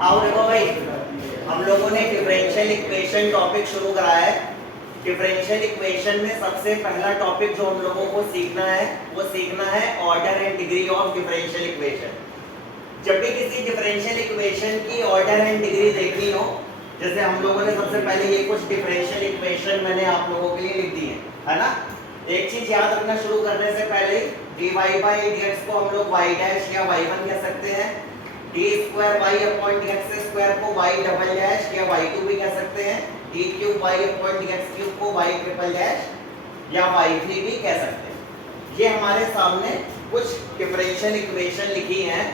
आओ देखो भाई, हम लोगों ने डिफरेंशियल इक्वेशन टॉपिक शुरू कराया है। डिफरेंशियल इक्वेशन में सबसे पहला टॉपिक जो हम लोगों को सीखना है वो सीखना है order and degree of differential equation. जब भी किसी डिफरेंशियल इक्वेशन की ऑर्डर एंड डिग्री देखनी हो, जैसे हम लोगों ने सबसे पहले ये कुछ डिफरेंशियल इक्वेशन मैंने आप लोगों के लिए लिख दी है ना। एक चीज याद रखना शुरू करने से पहले, dy बाई dx को हम लोग y डैश या y1 कह सकते हैं, d square y upon dx square को y डबल डैश या y2 भी कह सकते हैं, d cube y upon dx cube को y ट्रिपल डैश या y3 भी कह सकते हैं। ये हमारे सामने कुछ डिफरेंशियल इक्वेशन लिखी हैं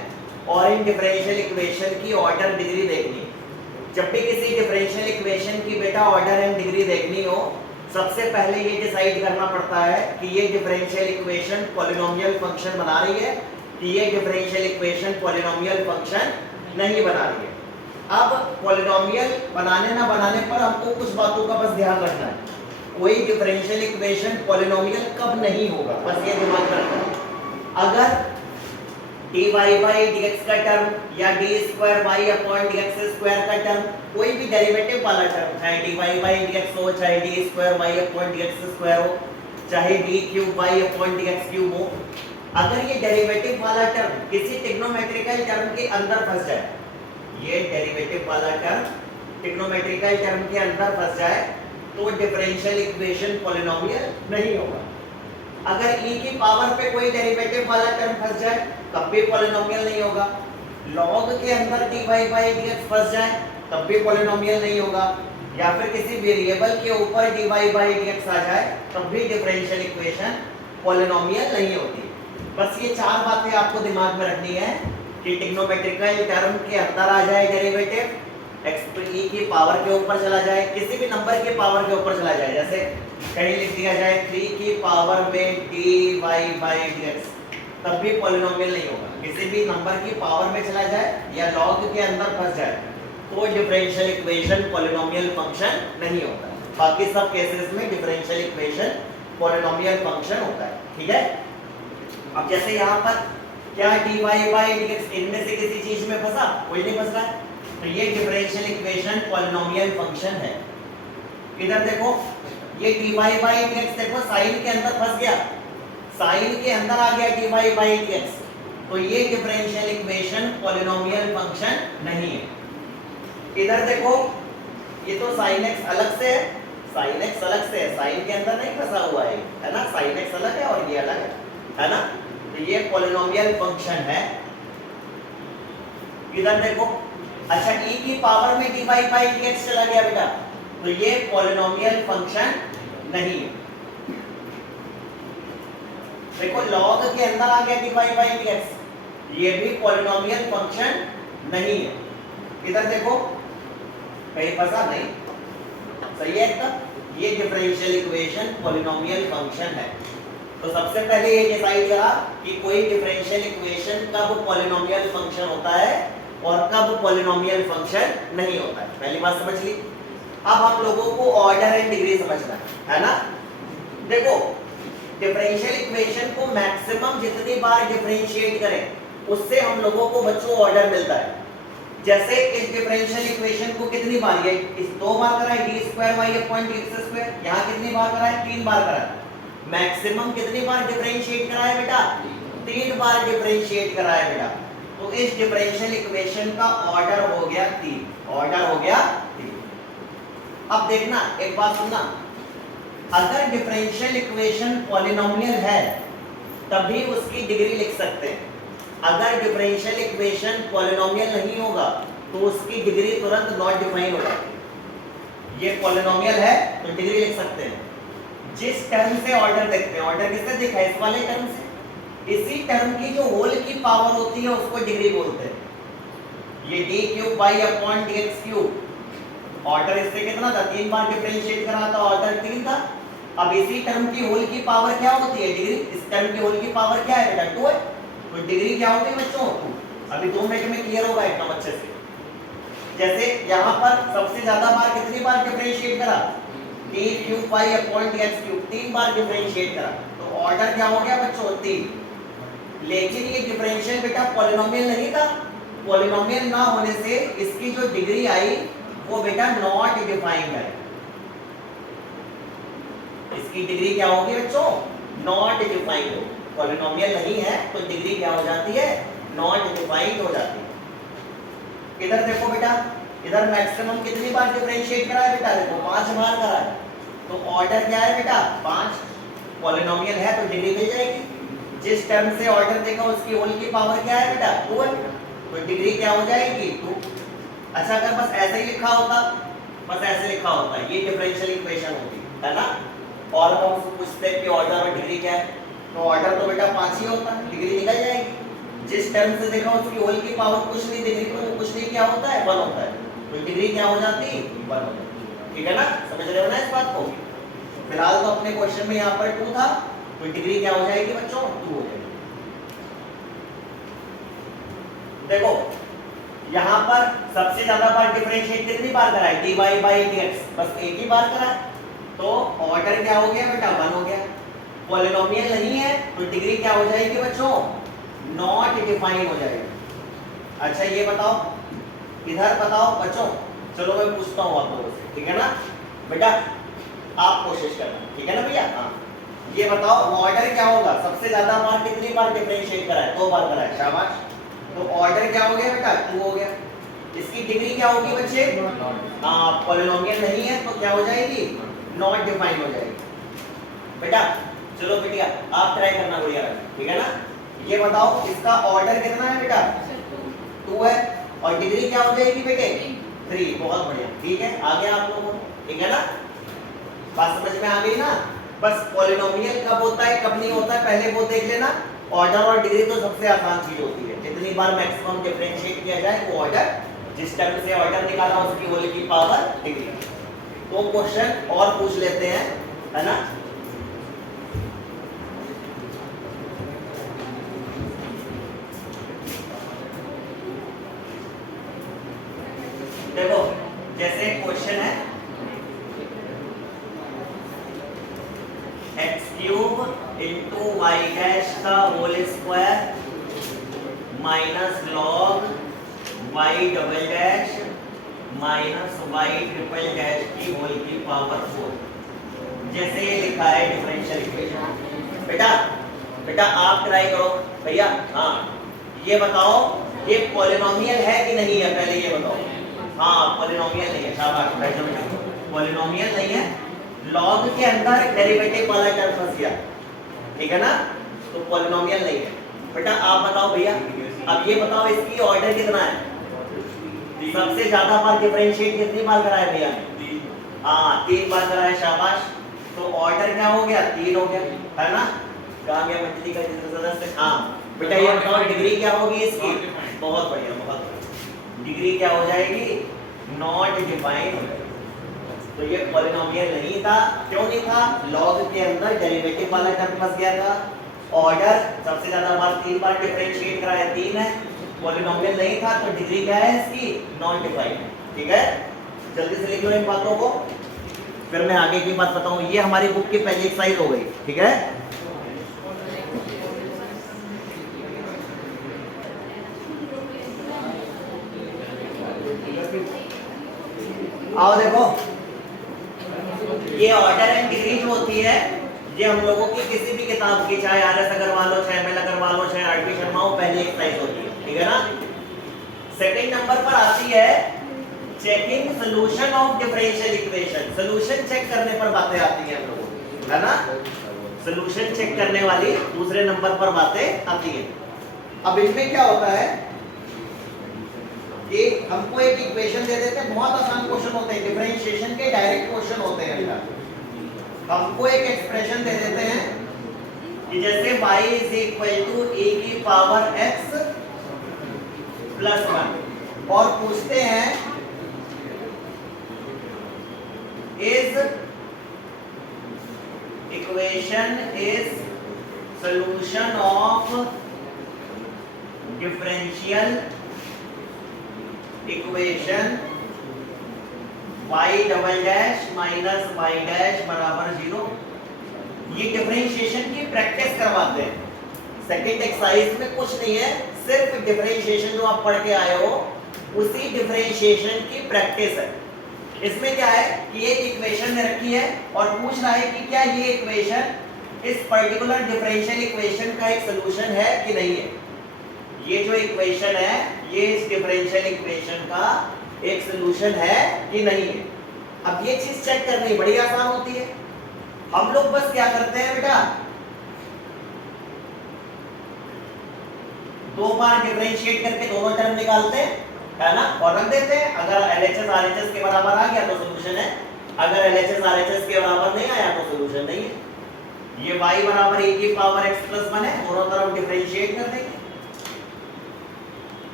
और इन डिफरेंशियल इक्वेशन की ऑर्डर डिग्री देखनी है। जब भी किसी डिफरेंशियल इक्वेशन की बेटा ऑर्डर एंड डिग्री देखनी हो, सबसे पहले ये डिसाइड करना पड़ता है कि ये डिफरेंशियल इक्वेशन पॉलिनोमियल फंक्शन बना रही है कि ये डिफरेंशियल इक्वेशन पॉलिनोमियल फंक्शन नहीं बना रही है। अब पॉलिनोमियल बनाने ना बनाने पर हमको कुछ बातों का बस ध्यान रखना है। कोई डिफरेंशियल इक्वेशन पॉलिनोमियल कब नहीं होगा, बस ये दिमाग में रखना। अगर dy बाई dx का टर्म या d square y upon dx square का टर्म, कोई भी डेरिवेटिव वाला टर्म, चाहे dy बाई dx हो, चाहे d square y upon dx square हो, चाहे d cube y upon dx cube हो, अगर ये डेरिवेटिव वाला टर्म किसी ट्रिग्नोमेट्रिकल टर्म के अंदर फंस जाए, ये डेरिवेटिव वाला टर्म ट्रिग्नोमेट्रिकल टर्म के अंदर फंस जाए तो डिफरेंशियल इक्वेशन पॉलिनोमियल नहीं होगा। अगर e की पावर पे कोई डेरिवेटिव वाला टर्म फंस जाए तब भी पॉलिनोमियल नहीं होगा। log के अंदर dy बाई dx फंस जाए तब भी पॉलिनोमियल नहीं होगा। या फिर किसी वेरिएबल के ऊपर dy बाई dx आ जाए तब भी डिफरेंशियल इक्वेशन पॉलिनोमियल नहीं होती। बस ये चार बातें आपको दिमाग में रखनी है कि ट्रिग्नोमेट्रिकल टर्म के अंदर आ जाए डेरिवेटिव, e की पावर के ऊपर चला जाए, किसी भी नंबर के पावर के ऊपर चला जाए, जैसे कहीं लिख दिया जाए 3 की पावर में dy बाई dx, तब भी पॉलिनोमियल नहीं होगा। किसी भी नंबर की पावर में चला जाए या log के अंदर फंस जाए तो डिफरेंशियल इक्वेशन पॉलिनोमियल फंक्शन नहीं होता है। बाकी सब केसेस में डिफरेंशियल इक्वेशन पॉलिनोमियल फंक्शन होता है, ठीक है। अब जैसे यहाँ पर क्या dy बाई dx इनमें से किसी चीज में फंसा, कोई नहीं फंस रहा है, तो ये डिफरेंशियल इक्वेशन पॉलिनोमियल फंक्शन है। इधर देखो, ये dy बाई dx देखो साइन के अंदर फंस गया, साइन के अंदर आ गया dy बाई dx, तो ये डिफरेंशियल इक्वेशन पॉलिनोमियल फंक्शन नहीं है। इधर देखो, ये तो sin x अलग से है, sin x अलग से है, साइन के अंदर नहीं फंसा हुआ है ना, sin x अलग है और ये अलग है ना, तो ये पॉलिनोमियल फंक्शन है। इधर देखो, अच्छा e की पावर में dy बाई dx चला गया बेटा, तो ये पॉलिनोमियल फंक्शन नहीं है। देखो log के अंदर आ गया dy बाई dx, ये भी पॉलिनोमियल फंक्शन नहीं है। इधर देखो, कहीं फंसा नहीं, सही है एकदम, ये डिफरेंशियल इक्वेशन पॉलिनोमियल फंक्शन है। तो सबसे पहले ये डिसाइड करा कि कोई डिफरेंशियल इक्वेशन कब पॉलिनोमियल फंक्शन होता है और कब पॉलिनोमियल फंक्शन नहीं होता है, पहली बात समझ ली। अब हम लोगों को ऑर्डर एंड डिग्री समझना है ना। देखो, डिफरेंशियल इक्वेशन को मैक्सिमम जितनी बार डिफरेंशिएट करें उससे हम लोगों को बच्चों ऑर्डर मिलता है। जैसे इस डिफरेंशियल इक्वेशन को कितनी बार, ये इस 2 बार करा है d square y upon dx square, यहाँ कितनी बार करा है, 3 बार करा है। मैक्सिमम कितनी बार डिफरेंशिएट करा है बेटा, 3 बार डिफरेंशिएट करा है बेटा। तो इस डिफरेंशियल इक्वेशन का ऑर्डर हो गया 3, ऑर्डर हो गया 3। अब देखना, एक बात सुनना, अगर डिफरेंशियल इक्वेशन पॉलिनोमियल है तभी उसकी डिग्री लिख सकते हैं। अगर डिफरेंशियल इक्वेशन पॉलिनोमियल नहीं होगा तो उसकी डिग्री तुरंत नॉट डिफाइन हो जाएगी। ये पॉलिनोमियल है तो डिग्री लिख सकते हैं। जिस टर्म से ऑर्डर देखते हैं, ऑर्डर किससे देखा है, इस वाले टर्म से, इसी टर्म की जो होल की पावर होती है उसको डिग्री बोलते हैं। ये d cube y upon dx cube, order इससे कितना था, 3 बार डिफरेंशिएट करा था, ऑर्डर 3 था। अब इसी टर्म की होल की पावर क्या होती है, डिग्री। इस टर्म की होल की पावर क्या है बेटा, 2 है, तो डिग्री क्या होगी बच्चों, 2। अभी 2 मिनट में क्लियर होगा एकदम अच्छे से। जैसे यहाँ पर सबसे ज्यादा बार कितनी बार डिफरेंशिएट करा, d cube y upon dx cube, 3 बार डिफरेंशिएट करा, तो ऑर्डर क्या हो गया बच्चों, 3। लेकिन ये डिफरेंशियल बेटा पॉलिनोमियल नहीं था, पॉलिनोमियल ना होने से इसकी जो डिग्री आई वो बेटा नॉट डिफाइंड है। इसकी डिग्री क्या होगी बच्चों? नॉट डिफाइंड हो। पॉलिनोमियल नहीं है तो डिग्री क्या हो जाती है? नॉट डिफाइंड हो जाती है। इधर देखो बेटा, इधर मैक्सिमम कितनी बार डिफरेंशिएट करा है बेटा? देखो 5 बार करा है। तो ऑर्डर क्या है बेटा? 5। पॉलिनोमियल है तो डिग्री मिल जाएगी। जिस टर्म से ऑर्डर देखा उसकी होल की पावर क्या है बेटा? 2 है। तो डिग्री क्या हो जाएगी? 2। अच्छा अगर बस ऐसे ही लिखा होता, बस ऐसे लिखा होता, ये डिफरेंशियल इक्वेशन होती है ना, और हम पूछते कि ऑर्डर और डिग्री क्या है, तो ऑर्डर तो बेटा 5 ही होता, डिग्री निकल जाएगी। जिस टर्म से देखा उसकी होल की पावर कुछ नहीं, डिग्री को कुछ नहीं क्या होता है? 1 होता है। तो डिग्री क्या हो जाती? 1 होती है। ठीक है ना? समझ रहे हो ना इस बात को? फिलहाल तो अपने क्वेश्चन में यहाँ पर 2 था, तो डिग्री क्या हो जाएगी बच्चों? 2 हो जाएगी। देखो यहाँ पर सबसे ज्यादा बार डिफरेंशिएट कितनी बार करा है? dy by dx, बस एक ही बार करा है। तो ऑर्डर क्या हो गया बेटा? 1 हो गया। पॉलिनोमियल नहीं है तो डिग्री क्या हो जाएगी बच्चों? नॉट डिफाइंड हो जाएगी। अच्छा ये बताओ, इधर बताओ बच्चों, चलो मैं पूछता हूँ आप लोगों से, ठीक है ना बेटा? आप कोशिश करना, ठीक है ना भैया? हाँ ये बताओ ऑर्डर क्या होगा? सबसे ज्यादा बार कितनी बार डिफरेंशिएट करा है? 2 बार करा है, शाबाश। तो ऑर्डर क्या हो गया बेटा? 2 हो गया। इसकी डिग्री क्या होगी बच्चे? हाँ पॉलिनोमियल नहीं है तो क्या हो जाएगी? नॉट डिफाइंड हो जाएगी। बेटा चलो बेटिया आप ट्राई करना बढ़िया, ठीक है ना? ये बताओ इसका ऑर्डर कितना है बेटा? 2 है। और डिग्री क्या हो जाएगी बेटे? 3। बहुत बढ़िया, ठीक है, आ गया आप लोगों को, ठीक है ना? बात समझ में आ गई ना? बस पॉलिनोमियल कब होता है कब नहीं होता है पहले वो देख लेना। ऑर्डर और डिग्री तो सबसे आसान चीज होती है, जितनी बार मैक्सिमम डिफरेंशिएट किया जाए वो ऑर्डर, जिस टर्म से ऑर्डर निकाला उसकी होल की पावर डिग्री। तो क्वेश्चन और पूछ लेते हैं, है ना? देखो जैसे क्वेश्चन है x³ इंटू वाई डैश का whole square minus log y double dash minus y triple dash की होल की पावर 4, जैसे ये लिखा है डिफरेंशियल इक्वेशन। बेटा आप ट्राई करो भैया। हाँ ये बताओ ये पॉलिनोमियल है कि नहीं है, पहले ये बताओ। हाँ पॉलिनोमियल नहीं है, शाबाश। पॉलिनोमियल नहीं है, लॉग के अंदर डेरिवेटिव वाला टर्म फंस गया, ठीक है ना? तो पॉलिनोमियल नहीं है। बेटा आप बताओ भैया, अब ये बताओ इसकी ऑर्डर कितना है? सबसे ज्यादा बार डिफरेंशिएट कितनी बार करा है भैया? 3 बार करा है, शाबाश। तो ऑर्डर क्या हो गया? 3 हो गया, है ना? कहाँ गया मंजली का सदस्य? हाँ बेटा ये बताओ डिग्री क्या होगी इसकी? बहुत बढ़िया, बहुत बढ़िया। डिग्री क्या हो जाएगी? Not defined. तो ये पॉलिनोमियल नहीं था। क्यों नहीं था? लॉग के अंदर डेरिवेटिव वाला टर्म फंस गया था। ऑर्डर सबसे ज्यादा बार 3 बार डिफरेंशिएट करा है, 3 है। पॉलिनोमियल नहीं था तो डिग्री क्या है इसकी? Not defined. ठीक है, जल्दी से लिख लो इन बातों को, फिर मैं आगे की बात बताऊं। ये हमारी बुक की पहली एक्सरसाइज हो गई, ठीक है? आओ देखो, ये ऑर्डर एंड डिग्री जो होती है ये हम लोगों की किसी भी किताब की, चाहे आर एस अग्रवाल हो, चाहे एम एल अग्रवाल हो, चाहे आर पी शर्मा हो, पहली एक्सरसाइज होती है, ठीक है ना? सेकंड नंबर पर आती है checking solution of differential equation. Solution check करने पर बातें आती हैं हम लोगों को, है ना? सॉल्यूशन चेक करने वाली दूसरे नंबर पर बातें आती हैं। अब इनमें क्या होता है कि हमको एक इक्वेशन दे देते हैं, बहुत आसान क्वेश्चन होते हैं, डिफरेंशिएशन के डायरेक्ट क्वेश्चन होते हैं। हमको एक एक्सप्रेशन दे देते हैं कि जैसे y is equal to a की पावर x प्लस 1 और पूछते हैं is equation is solution of differential equation y double dash minus y dash बराबर 0। ये डिफरेंशिएशन की प्रैक्टिस करवाते हैं। सेकंड एक्सरसाइज में कुछ नहीं है, सिर्फ डिफरेंशिएशन जो आप पढ़ के आए हो उसी डिफरेंशिएशन की प्रैक्टिस है। इसमें क्या है कि एक इक्वेशन ने रखी है और पूछ रहा है कि क्या ये इक्वेशन इस पर्टिकुलर डिफरेंशियल इक्वेशन का एक सॉल्यूशन है कि नहीं है। ये जो इक्वेशन है ये इस डिफरेंशियल इक्वेशन का एक सॉल्यूशन है कि नहीं है। अब ये चीज चेक करनी बड़ी आसान होती है। हम लोग बस क्या करते हैं बेटा, दो बार डिफरेंशिएट करके दोनों टर्म निकालते हैं, है ना, और रख देते हैं। अगर LHS RHS के बराबर आ गया तो सॉल्यूशन है, अगर LHS RHS के बराबर नहीं आया तो सॉल्यूशन नहीं है। ये y बराबर e की पावर x प्लस 1 है, दोनों तरफ डिफरेंशिएट कर देंगे,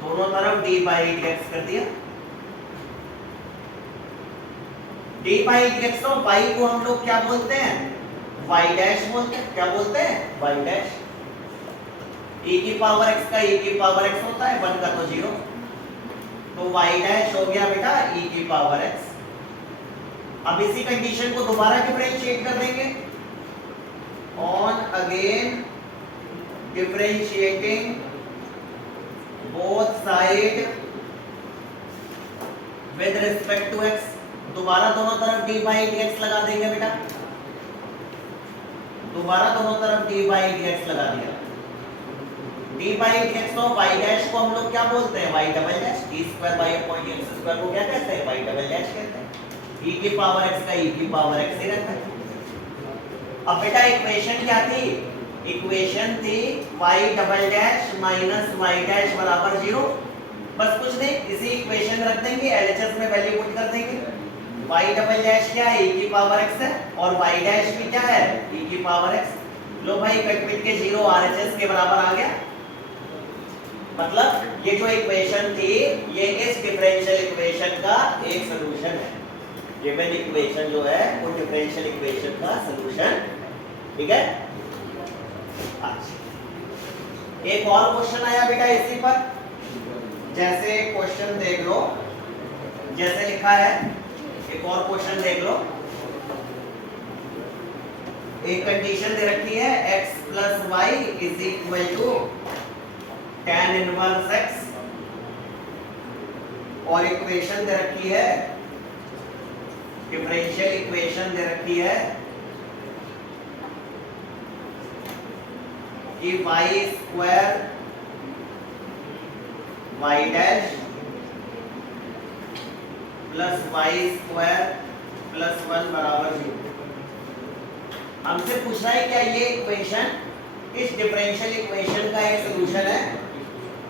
दोनों तरफ d बाई dx कर दिया। d बाई dx तो y को हम लोग क्या बोलते हैं, y डैश बोलते हैं। क्या बोलते हैं, y डैश। e की पावर x का e की पावर x होता है, 1 का तो 0, तो y डैश हो गया बेटा e की पावर x। अब इसी कंडीशन को दोबारा डिफरेंशिएट कर देंगे, on again differentiating both side with respect to x। दोबारा दोनों तरफ d बाई dx लगा देंगे बेटा, दोबारा दोनों तरफ d बाई dx लगा दिया। d बाई dx तो y डैश को हम लोग क्या बोलते हैं, y double dash. d square by upon x square को क्या कहते हैं, y डबल डैश कहते हैं। e की पावर x का e की पावर x ही रहता है। अब बेटा इक्वेशन क्या थी, इक्वेशन थी y double dash minus y dash बराबर 0। बस कुछ नहीं, इसी इक्वेशन रख देंगे, LHS में वैल्यू पुट कर देंगे। y डबल डैश क्या है, e की पावर x है, और y डैश भी क्या है, e की पावर x। लो भाई कट पिट के 0 RHS के बराबर आ गया। मतलब ये जो इक्वेशन थी ये इस डिफरेंशियल इक्वेशन का एक सॉल्यूशन है। गिवन इक्वेशन जो है वो डिफरेंशियल इक्वेशन का सॉल्यूशन, ठीक है। अच्छा, एक और क्वेश्चन आया बेटा इसी पर, जैसे क्वेश्चन देख लो, जैसे लिखा है, एक और क्वेश्चन देख लो। एक कंडीशन दे रखी है x plus y is equal to tan inverse x, और इक्वेशन दे रखी है, डिफरेंशियल इक्वेशन दे रखी है कि y square y dash plus y square plus 1 बराबर 0। हमसे पूछ रहा है क्या ये इक्वेशन इस डिफरेंशियल इक्वेशन का एक सॉल्यूशन है।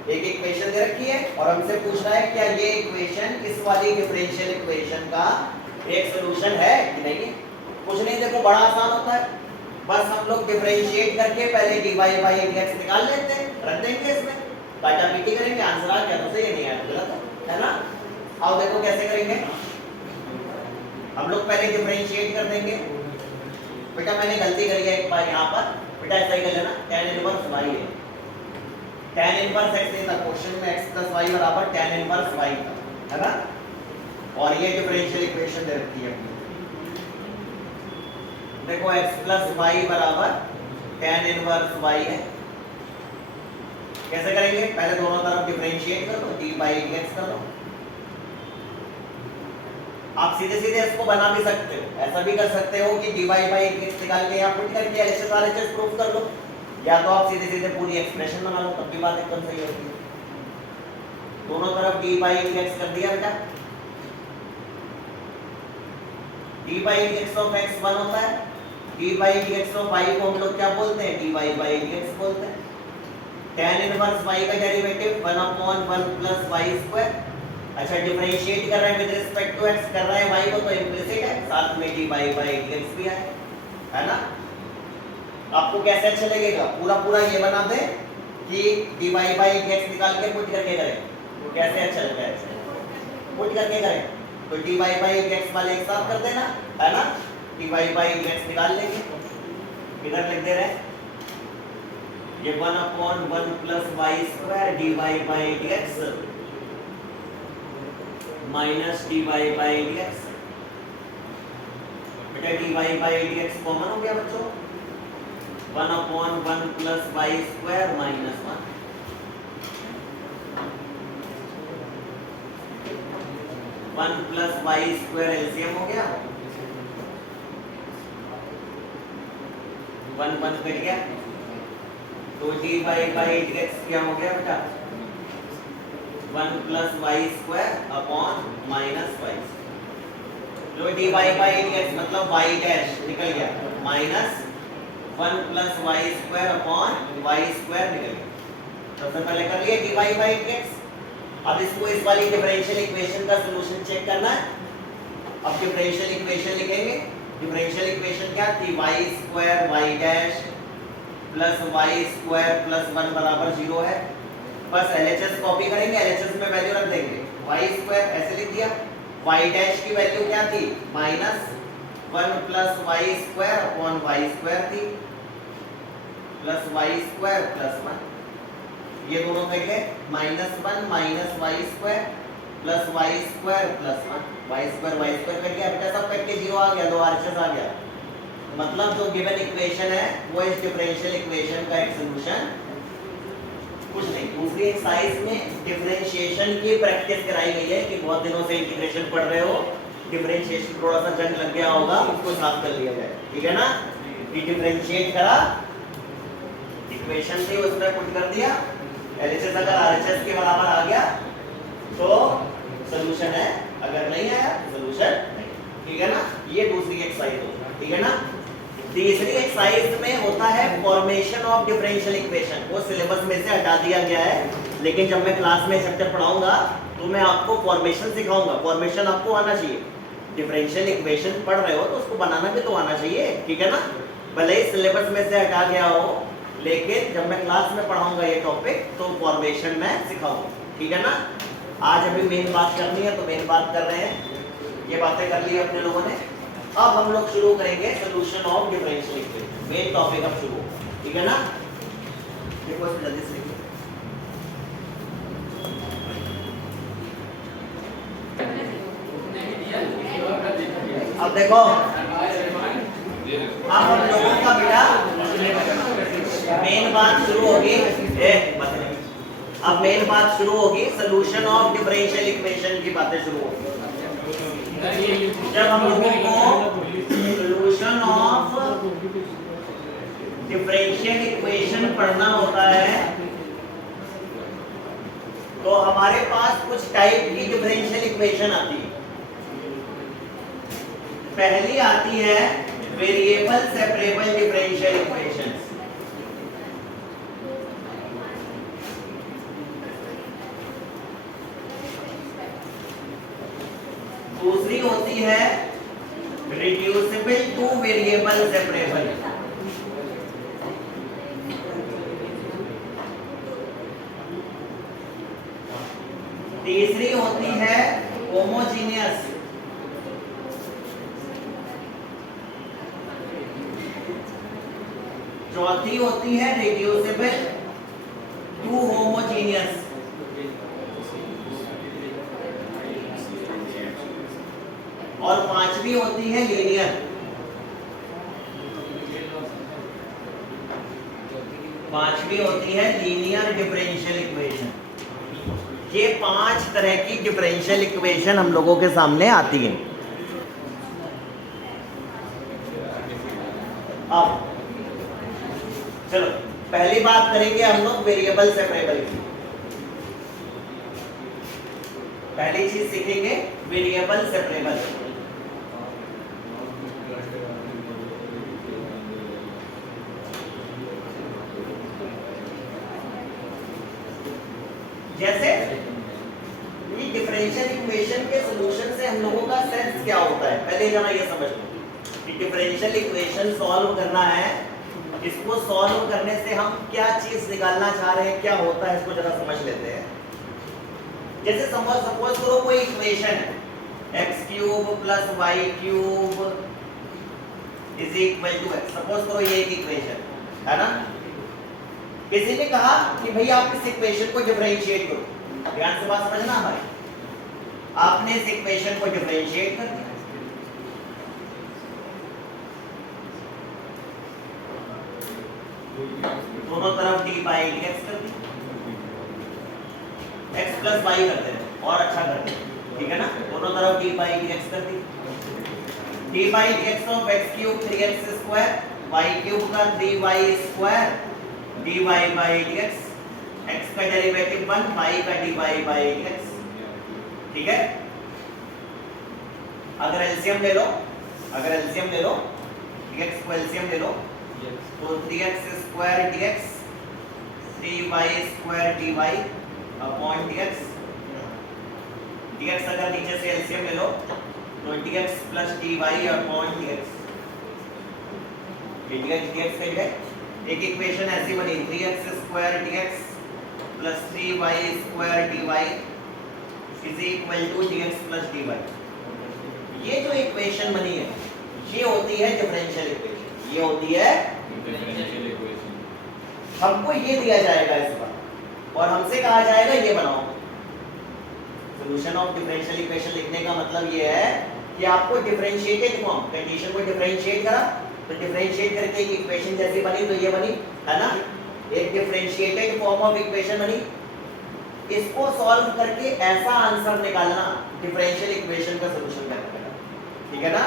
एक इक्वेशन दे रखी है और हमसे पूछ रहा है क्या ये इक्वेशन इस वाली डिफरेंशियल इक्वेशन का एक सॉल्यूशन है कि नहीं है। कुछ नहीं, देखो बड़ा आसान होता है, बस हम लोग डिफरेंशिएट करके पहले dy बाई dx निकाल लेते हैं, रख देंगे इसमें, काटा पीटी करेंगे, आंसर आ गया तो सही, नहीं आया तो गलत है ना। आओ देखो कैसे करेंगे, हम लोग पहले डिफरेंशिएट कर देंगे। बेटा मैंने गलती करी है एक बार यहाँ पर, बेटा ऐसा ही कर लेना, tan इनवर्स y है, tan इनवर्स x नहीं था क्वेश्चन में, x प्लस y बराबर tan इनवर्स y था, है ना। और ये डिफरेंशियल इक्वेशन दे रखी है, देखो x प्लस y बराबर tan इनवर्स y है। कैसे करेंगे, पहले दोनों तरफ डिफरेंशिएट कर दो, d बाई dx कर दो। आप सीधे सीधे इसको बना भी सकते हो, ऐसा भी कर सकते हो कि dy बाई dx निकाल के यहाँ पुट करके LHS RHS प्रूफ कर लो, या तो आप सीधे सीधे पूरी एक्सप्रेशन बना लो, तब भी बात एकदम सही होती है। दोनों तरफ d बाई dx कर दिया बेटा, d by dx of x 1 होता है, d by dx of y को हम लोग क्या बोलते हैं, dy बाई dx बोलते हैं। tan इनवर्स y का derivative 1 upon 1 plus y square. अच्छा डिफरेंशिएट कर रहे हैं विद रिस्पेक्ट टू x, कर रहे हैं y को तो इम्प्लिसिट है, साथ में dy बाई dx भी है ना। आपको कैसे अच्छा लगेगा, पूरा पूरा ये बना दे कि dy बाई dx निकाल के पुट करके करें, कैसे अच्छा लगता है, पुट करके करें तो dy बाई dx वाले एक साथ कर देना, है ना। dy बाई dx निकाल लेंगे, इधर लिख दे रहे हैं ये 1 upon 1 plus y square dy by dx minus dy by dx। बेटा dy बाई dx कॉमन हो गया बच्चों, 1/1 plus y square minus 1। 1 plus y square LCM हो गया, 1 1 कट गया, तो डी बाई एक्स क्या हो गया बेटा, 1 plus y square upon minus y. जो डी बाई एक्स मतलब वाई डैश निकल गया, minus 1 plus y square upon y square निकल गया। सबसे पहले कर लिया डी बाई एक्स। अब इसको इस वाली डिफरेंशियल इक्वेशन का सॉल्यूशन चेक करना है। अब डिफरेंशियल इक्वेशन लिखेंगे। डिफरेंशियल इक्वेशन क्या थी, y square y dash plus y square plus 1 बराबर 0 है। बस एलएचएस कॉपी करेंगे, एलएचएस में वैल्यू रख देंगे। वाई स्क्वायर ऐसे लिख दिया, वाई डैश की वैल्यू क्या थी, minus 1 plus y square upon y square थी, प्लस वाई स्क्वायर प्लस 1। ये दोनों कट गए, -1 minus y square plus y square plus 1। Y square cut गया, बेटा सब कट के 0 आ गया, 2 आरएचएस आ गया। मतलब जो गिवन इक्वेशन है वो इस डिफरेंशियल इक्वेशन का एक सॉल्यूशन कुछ नहीं। दूसरी एक्सरसाइज में डिफरेंशिएशन की प्रैक्टिस कराई गई है कि बहुत दिनों से इंटीग्रेशन पढ़ रहे हो, डिफरेंशिएशन थोड़ा सा जंग लग गया होगा, उसको साफ कर लिया जाए, ठीक है ना। ये डिफरेंशिएट करा, इक्वेशन थी उसमें पुट कर दिया, एलएचएस अगर आरएचएस के बराबर आ गया तो सॉल्यूशन है, अगर नहीं आया सॉल्यूशन नहीं, ठीक है ना। ये दूसरी एक्सरसाइज हो, ठीक है ना। तीसरी एक्सरसाइज में होता है फॉर्मेशन ऑफ डिफरेंशियल इक्वेशन। वो सिलेबस में से हटा दिया गया है, लेकिन जब मैं क्लास में चैप्टर पढ़ाऊंगा तो मैं आपको फॉर्मेशन सिखाऊंगा। फॉर्मेशन आपको आना चाहिए, डिफरेंशियल इक्वेशन पढ़ रहे हो तो उसको बनाना भी तो आना चाहिए, ठीक है ना। भले ही सिलेबस में से हटा गया हो, लेकिन जब मैं क्लास में पढ़ाऊंगा ये टॉपिक तो फॉर्मेशन में सिखाऊंगा, ठीक है ना। आज अभी मेन बात करनी है तो मेन बात कर रहे हैं, ये बातें कर ली अपने लोगों ने। अब हम लोग शुरू करेंगे solution of differential equation, main topic अब शुरू, ठीक है ना। देखो इसमें जल्दी से लिखो। अब देखो, अब हम लोगों का बेटा मेन बात शुरू होगी। अब मेन बात शुरू होगी, सॉल्यूशन ऑफ डिफरेंशियल इक्वेशन की बातें शुरू होगी। जब हम लोगों को सॉल्यूशन ऑफ डिफरेंशियल इक्वेशन पढ़ना होता है तो हमारे पास कुछ टाइप की डिफरेंशियल इक्वेशन आती है। पहली आती है वेरिएबल सेपरेबल डिफरेंशियल इक्वेशन। दूसरी होती है रिड्यूसिबल टू वेरिएबल सेपरेबल। तीसरी होती है होमोजीनियस। चौथी होती है रिड्यूसिबल टू होमोजीनियस। और पांचवी होती है लीनियर। पांचवी होती है लीनियर डिफरेंशियल इक्वेशन। ये 5 तरह की डिफरेंशियल इक्वेशन हम लोगों के सामने आती है। अब चलो पहली बात करेंगे हम लोग वेरिएबल सेपरेबल की। पहली चीज सीखेंगे वेरिएबल सेपरेबल। जैसे ये डिफरेंशियल इक्वेशन के सॉल्यूशन से हम लोगों का सेंस क्या होता है, पहले जरा ये समझ लो कि डिफरेंशियल इक्वेशन सॉल्व करना है, इसको सॉल्व करने से हम क्या चीज निकालना चाह रहे हैं, क्या होता है, इसको जरा समझ लेते हैं। जैसे सपोज करो कोई इक्वेशन है x³ + y³ = x। सपोज करो ये एक इक्वेशन है ना। किसी ने कहा कि भाई आप इस इक्वेशन को डिफरेंशिएट करो। ध्यान से बात समझना हमारी। आपने इस इक्वेशन को डिफरेंशिएट कर दिया। दोनों तरफ डी बाई डी एक्स कर दी, एक्स प्लस वाई कर देते और अच्छा कर देते, ठीक है ना। दोनों तरफ डी बाई डी एक्स कर दी, d by d x of x cube 3x square y cube का 3y square dy by d x, x का डेरिवेटिव 1 y का dy बाई डी एक्स, ठीक है। अगर एलसीएम ले लो, अगर एलसीएम ले लो, dx को एलसीएम ले लो तो 3x square dx 3y square dy upon dx, dx अगर नीचे से एलसीएम ले लो तो dx plus dy upon dx, dx dx cut गए। एक इक्वेशन ऐसी बनी 3x square dx plus 3y square dy is equal to dx plus dy। ये जो इक्वेशन बनी है ये होती है डिफरेंशियल इक्वेशन, ये होती है डिफरेंशियल इक्वेशन। हमको ये दिया जाएगा इस बार और हमसे कहा जाएगा ये बनाओ। सॉल्यूशन ऑफ डिफरेंशियल इक्वेशन लिखने का मतलब ये है कि आपको डिफरेंशिएटेड फॉर्म, कंडीशन को डिफरेंशिएट करा तो डिफरेंशिएट करके एक इक्वेशन जैसी बनी तो ये बनी, है ना। एक डिफरेंशिएटेड फॉर्म ऑफ इक्वेशन बनी, इसको सॉल्व करके ऐसा आंसर निकालना डिफरेंशियल इक्वेशन का सॉल्यूशन करना, ठीक है ना।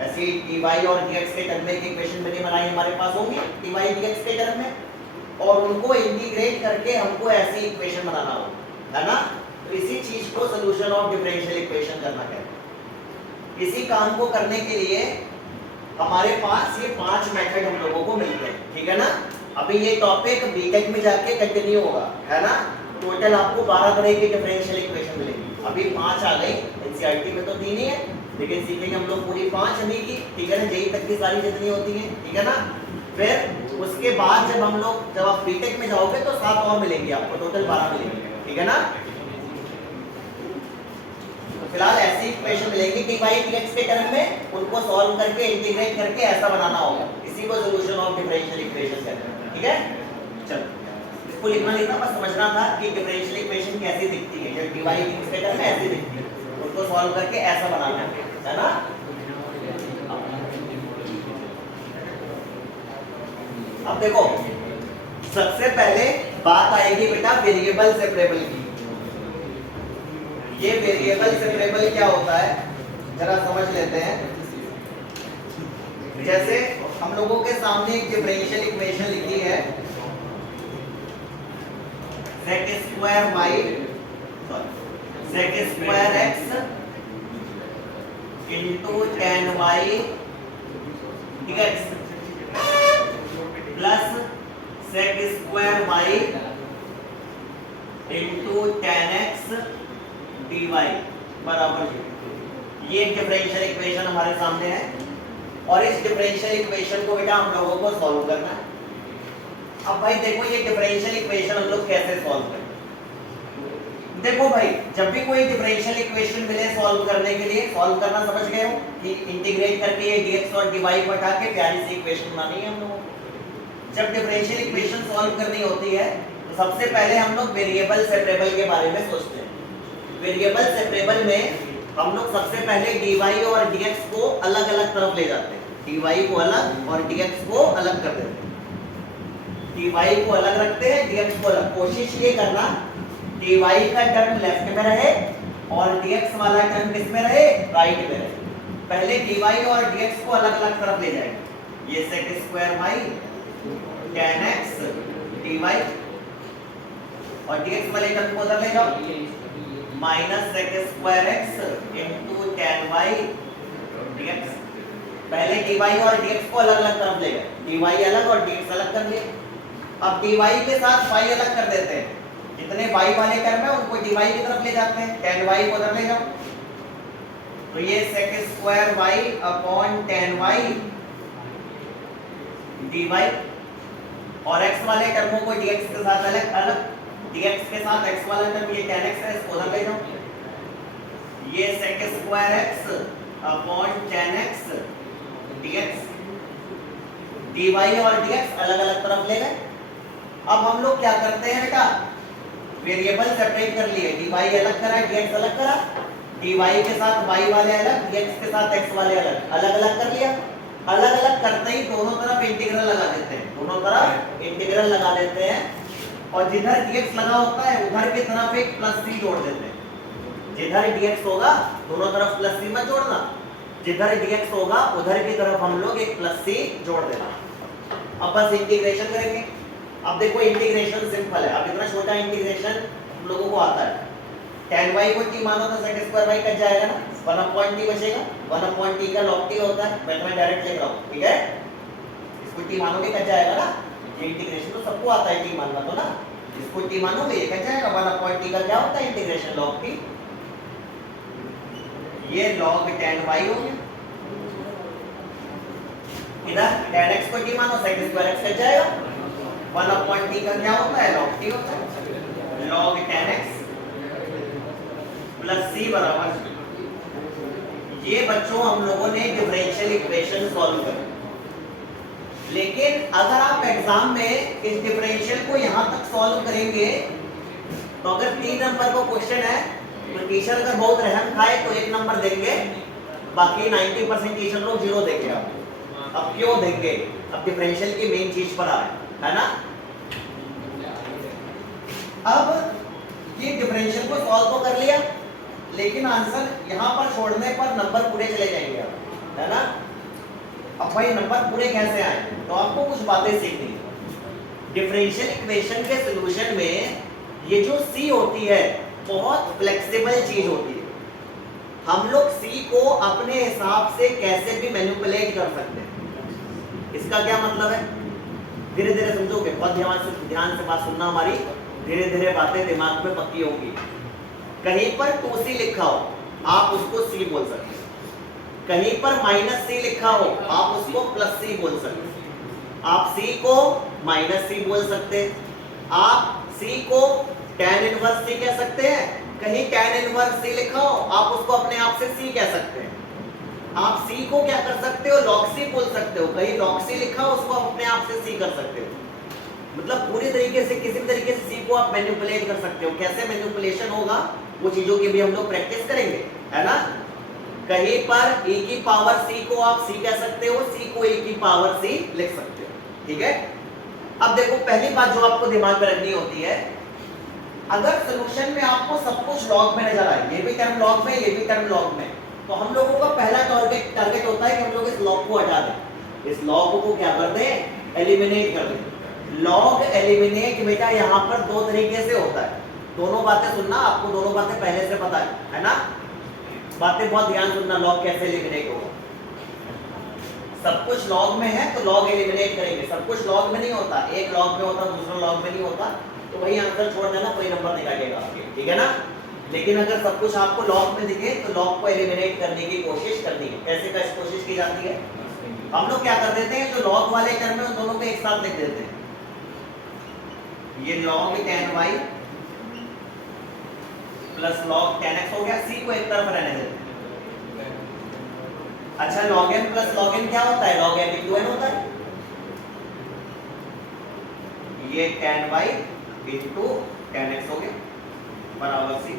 ऐसी dy और dx के टर्म में एक इक्वेशन बनी बनाई हमारे पास होंगी dy dx के टर्म में और उनको इंटीग्रेट करके हमको ऐसी इक्वेशन बनाना होगा, है ना। तो इसी चीज को सॉल्यूशन ऑफ डिफरेंशियल इक्वेशन करना कहते हैं। इसी काम को करने के लिए हमारे पास ये 5 मेथड हम लोगों को मिलते हैं, ठीक है ना। अभी ये टॉपिक बीटेक में जाके कंटिन्यू होगा, है ना। टोटल आपको 12 तरह की डिफरेंशियल इक्वेशन मिलेगी, अभी 5 आ गई, एनसीईआरटी में तो 3 ही है लेकिन सीखेंगे हम लोग पूरी 5 अभी की, ठीक है ना। जेई तक की सारी जितनी होती हैं, ठीक है ना। फिर उसके बाद जब आप बीटेक में जाओगे तो 7 और मिलेंगे आपको, टोटल 12 मिलेंगे, ठीक है ना। तो फिलहाल ऐसी इक्वेशन मिलेंगी dy dx के टर्म में, उनको सॉल्व करके इंटीग्रेट करके ऐसा बनाना होगा, इसी को सॉल्यूशन ऑफ डिफरेंशियल इक्वेशन कहते हैं, ठीक है। चलो इसको लिखना बस समझना था कि डिफरेंशियल इक्वेशन कैसी दिखती है, जब dy dx के टर्म में ऐसी दिखती है, उसको सॉल्व करके ऐसा बनाना है ना। अब देखो सबसे पहले बात आएगी बेटा वेरिएबल सेपरेबल की। ये वेरिएबल सेपरेबल क्या होता है जरा समझ लेते हैं। जैसे हम लोगों के सामने एक डिफरेंशियल इक्वेशन लिखी है sec square y sec square x into tan y dx plus sec square y into tan x dy बराबर ये एक डिफरेंशियल इक्वेशन हमारे सामने है और इस डिफरेंशियल इक्वेशन को बेटा हम लोगों को सॉल्व करना है। अब भाई देखो ये डिफरेंशियल इक्वेशन हम लोग कैसे सॉल्व करें। देखो भाई जब भी कोई डिफरेंशियल इक्वेशन मिले सॉल्व करने के लिए, सॉल्व करना समझ गए हो कि इंटीग्रेट करके ये dx और dy को हटा के प्यारी सी इक्वेशन बनानी है हम लोगों को। जब डिफरेंशियल इक्वेशन सॉल्व करनी होती है तो सबसे पहले हम लोग वेरिएबल सेपरेबल के बारे में सोचते हैं। वेरिएबल सेपरेबल में हम लोग सबसे पहले dy और dx को अलग अलग तरफ ले जाते हैं, dy को अलग और dx को अलग कर देते हैं। dy को अलग रखते हैं, dx को अलग। कोशिश ये करना dy का टर्म लेफ्ट में रहे और dx वाला टर्म किस में रहे, राइट में रहे। पहले dy और dx को अलग अलग तरफ ले जाएंगे। ये sec square y tan x dy और dx वाले टर्म को उधर ले जाओ, minus sec square x into tan y dx। पहले dy और dx को अलग अलग तरफ ले गए, dy अलग और dx अलग कर लिए। अब dy के साथ y अलग कर देते हैं, जितने y वाले टर्म है उनको dy की तरफ ले जाते हैं, tan y को उधर ले जाओ। तो ये sec square y upon tan y dy और x वाले टर्मों को dx के साथ अलग अलग, dx के साथ x वाला टर्म ये tan x है, इसको उधर ले जाओ। ये sec square x upon tan x dx, dy और dx अलग अलग तरफ ले गए। अब हम लोग क्या करते हैं बेटा, वेरिएबल सेपरेट कर लिए, dy अलग करा dx अलग करा, dy के साथ y वाले अलग, dx के साथ x वाले अलग, अलग अलग कर लिया। अलग अलग करते ही दोनों तरफ इंटीग्रल लगा देते हैं, दोनों तरफ इंटीग्रल लगा देते हैं, और जिधर dx लगा होता है उधर की तरफ एक प्लस सी जोड़ देते हैं। जिधर dx होगा दोनों तरफ प्लस सी मत जोड़ना, जिधर dx होगा उधर की तरफ हम लोग एक प्लस सी जोड़ देना। अब बस इंटीग्रेशन करेंगे। अब देखो इंटीग्रेशन सिंपल है, अब इतना छोटा इंटीग्रेशन हम लोगों को आता है। tan y को t मानो तो sec स्क्वायर y कट जाएगा ना, 1/t बचेगा, 1/t का log t होता है, मैं डायरेक्ट लिख रहा हूँ, ठीक है। इसको t मानोगे कट जाएगा ना, ये इंटीग्रेशन तो सबको आता है t मानना तो ना, इसको t मानोगे ये कट जाएगा, 1/t का क्या होता है इंटीग्रेशन log t, ये log tan y हो गया। इधर tan x को t मानो sec स्क्वायर x कट जाएगा, 1/t का क्या होता है log t होता है, log tan x प्लस सी बराबर। ये बच्चों हम लोगों ने डिफरेंशियल इक्वेशन सॉल्व करी। लेकिन अगर आप एग्जाम में इस डिफरेंशियल को यहां तक सॉल्व करेंगे तो अगर 3 नंबर का क्वेश्चन है तो टीचर अगर बहुत रहम खाए तो 1 नंबर देंगे, बाकी 90% टीचर लोग 0 देंगे आपको। अब क्यों देंगे? अब डिफरेंशियल की मेन चीज पर आए, है ना। अब ये डिफरेंशियल को सॉल्व तो कर लिया, लेकिन आंसर यहां पर छोड़ने पर नंबर पूरे चले जाएंगे आप, है ना। अब भाई नंबर पूरे कैसे आए, तो आपको कुछ बातें सीखनी है। डिफरेंशियल इक्वेशन के सॉल्यूशन में ये जो सी होती है बहुत फ्लेक्सिबल चीज होती है। हम लोग सी को अपने हिसाब से कैसे भी मैनिपुलेट कर सकते हैं। इसका क्या मतलब है, धीरे धीरे समझोगे, बहुत ध्यान से बात सुनना हमारी, धीरे धीरे बातें दिमाग में पक्की होंगी। कहीं पर 2c लिखा हो आप उसको c बोल सकते हैं, कहीं पर -c लिखा हो आप उसको +c बोल सकते हैं, आप c को -c बोल सकते हैं, आप c को tan इनवर्स c कह सकते हैं, कहीं tan इनवर्स c लिखा हो आप उसको अपने आप से c कह सकते हैं, आप c को क्या कर सकते हो log c बोल सकते हो, कहीं log c लिखा हो उसको अपने आप से c कर सकते हो। मतलब पूरी तरीके से किसी भी तरीके से c को आप मैनिपुलेट कर सकते हो। कैसे मैनिपुलेशन होगा वो चीजों की भी हम लोग प्रैक्टिस करेंगे, है ना। कहीं पर e की पावर c को आप c कह सकते हो, c को e की पावर c लिख सकते हो, ठीक है। अब देखो पहली बात जो आपको दिमाग में रखनी होती है, अगर सॉल्यूशन में आपको सब कुछ लॉग में नजर आए, ये भी टर्म लॉग में, ये भी टर्म लॉग में, तो हम लोगों का पहला टारगेट होता है कि हम लोग इस लॉग को हटा दें, इस लॉग को क्या कर दें, एलिमिनेट कर दें। लॉग एलिमिनेट बेटा यहाँ पर 2 तरीके से होता है, दोनों बातें सुनना, आपको दोनों बातें पहले से पता है ना। बातें बहुत ध्यान सुनना, लॉग कैसे एलिमिनेट होगा। सब कुछ लॉग में है तो लॉग एलिमिनेट करेंगे, सब कुछ लॉग में नहीं होता, एक लॉग में होता दूसरा लॉग में नहीं होता, तो वही आंसर छोड़ देना, कोई नंबर निकालेगा आपके, ठीक है ना। लेकिन अगर सब कुछ आपको लॉग में दिखे तो लॉग को एलिमिनेट करने की कोशिश करनी है। कैसे कैसे कोशिश की जाती है, हम लोग क्या कर देते हैं, जो लॉग वाले टर्म है उन दोनों को एक साथ लिख देते हैं। ये log tan y plus log tan x हो गया, c को एक तरफ रहने देते हैं। अच्छा log m plus log n क्या होता है, log m into n होता है। ये tan y into tan x हो गया बराबर c।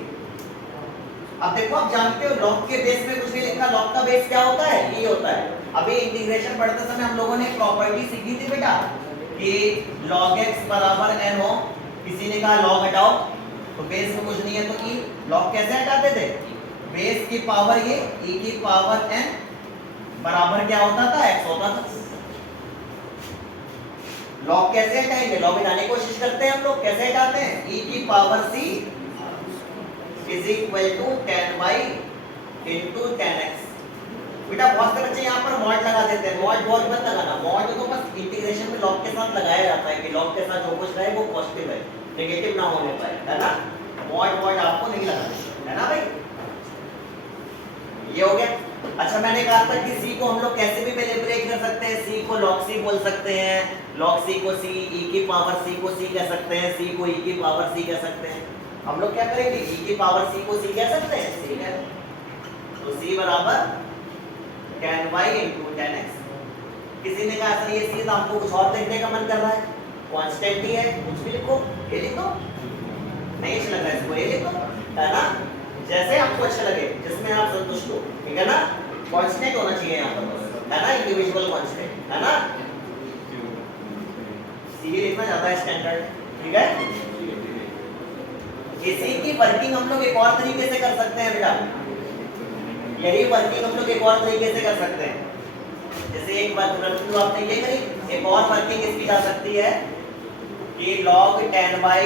अब देखो आप जानते हो log के बेस में कुछ नहीं लिखा, log का बेस क्या होता है, e होता है। अभी इंटीग्रेशन पढ़ते समय हम लोगों ने प्रॉपर्टी सीखी थी बेटा कि log x बराबर n हो, किसी ने कहा log हटाओ तो बेस में कुछ नहीं है तो e, log कैसे हटाते थे, बेस की पावर ये e की पावर n बराबर क्या होता था, x होता था। log कैसे हटाएंगे, log हटाने की कोशिश करते हैं हम लोग, कैसे हटाते हैं, e की power c is equal to tan y into tan x। बेटा बहुत से बच्चे यहाँ पर मॉड लगा देते हैं, मॉड बहुत मत लगाना, मॉड तो बस इंटीग्रेशन में लॉग के साथ लगाया जाता है कि लॉग के साथ जो कुछ रहे वो पॉजिटिव है, नेगेटिव ना होने पाए, है ना। मॉड आपको नहीं लगाना, है ना भाई। ये हो गया। अच्छा मैंने कहा था कि c को हम लोग कैसे भी मैनिपुलेट कर सकते हैं, c को log c बोल सकते हैं, log c को c, e की पावर c को c कह सकते हैं, c को e की पावर c कह सकते हैं। हम लोग क्या करेंगे, e की पावर c को c कह सकते हैं, c है तो c बराबर tan y into tan x। किसी ने कहा सर ये c तो हमको कुछ और देखने का मन कर रहा है, कांस्टेंट ही है, कुछ भी लिखो, ये लिखो, नहीं अच्छा लग रहा है इसको ये लिखो, है ना, जैसे आपको अच्छा लगे, जिसमें आप संतुष्ट हो, ठीक है ना। कांस्टेंट होना चाहिए यहाँ पर, है ना, इंडिविजुअल कांस्टेंट है ना, सी लिखना ज्यादा स्टैंडर्ड, ठीक है। इसी की वर्किंग हम लोग एक और तरीके से कर सकते हैं बेटा, यही वर्किंग हम लोग एक और तरीके से कर सकते हैं। जैसे एक बात तो आपने ये करी, एक और वर्किंग इसकी जा सकती है कि log 10y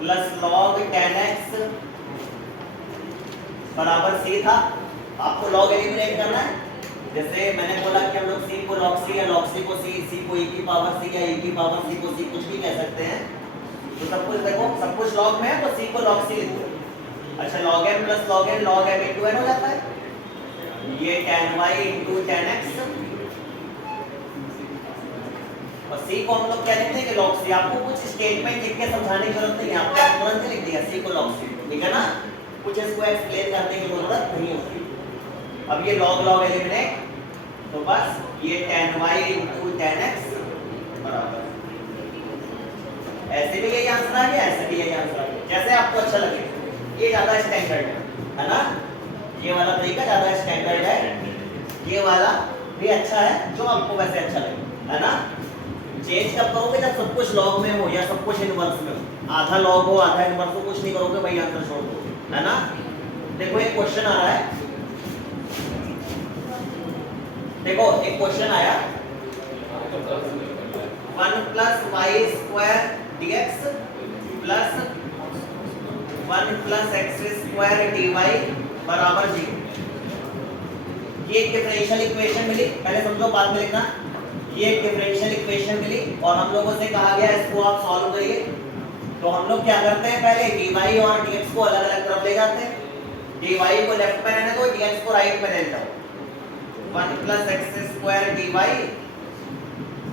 plus log 10x बराबर c था। आपको log एलिमिनेट करना है। जैसे मैंने बोला कि हम लोग c को log c या log c को c, c को e की पावर c या e की पावर c को c कुछ भी कह सकते हैं। तो सब कुछ देखो, सब कुछ log में है तो c को log c लिख दो। अच्छा log m plus log n into n हो जाता है, ये 10y into 10x, और c को हम लोग क्या लिखते हैं कि log c। आपको कुछ स्टेटमेंट लिख के समझाने की जरूरत नहीं है, आपको तुरंत लिख दिया c को log c, ठीक है ना, कुछ इसको एक्सप्लेन करने की जरूरत नहीं होती। अब ये log log एलिमिनेट, तो बस ये 10y into 10x बराबर, ऐसे भी यही आंसर आ गया, ऐसे भी यही आंसर आ गया, जैसे आपको अच्छा लगे। ये ज्यादा स्टैंडर्ड है ना, ये वाला तरीका ज्यादा स्टैंडर्ड है, ये वाला भी अच्छा है, जो आपको वैसे अच्छा लगे, है ना। चेंज कब करोगे, जब सब कुछ लॉग में हो या सब कुछ इनवर्स में हो, आधा लॉग हो आधा इनवर्स हो, कुछ नहीं करोगे वही आंसर छोड़ दोगे, है ना। देखो एक क्वेश्चन आ रहा है, देखो एक क्वेश्चन आया 1 plus y square dx plus 1 plus x square dy बराबर 0। ये एक डिफरेंशियल इक्वेशन मिली, पहले समझो बाद में लिखना। ये एक डिफरेंशियल इक्वेशन मिली और हम लोगों से कहा गया इसको आप सॉल्व करिए। तो हम लोग क्या करते हैं, पहले dy और dx को अलग अलग तरफ ले जाते हैं, dy को लेफ्ट में रहने दो, dx को राइट में ले जाओ। 1 plus x square dy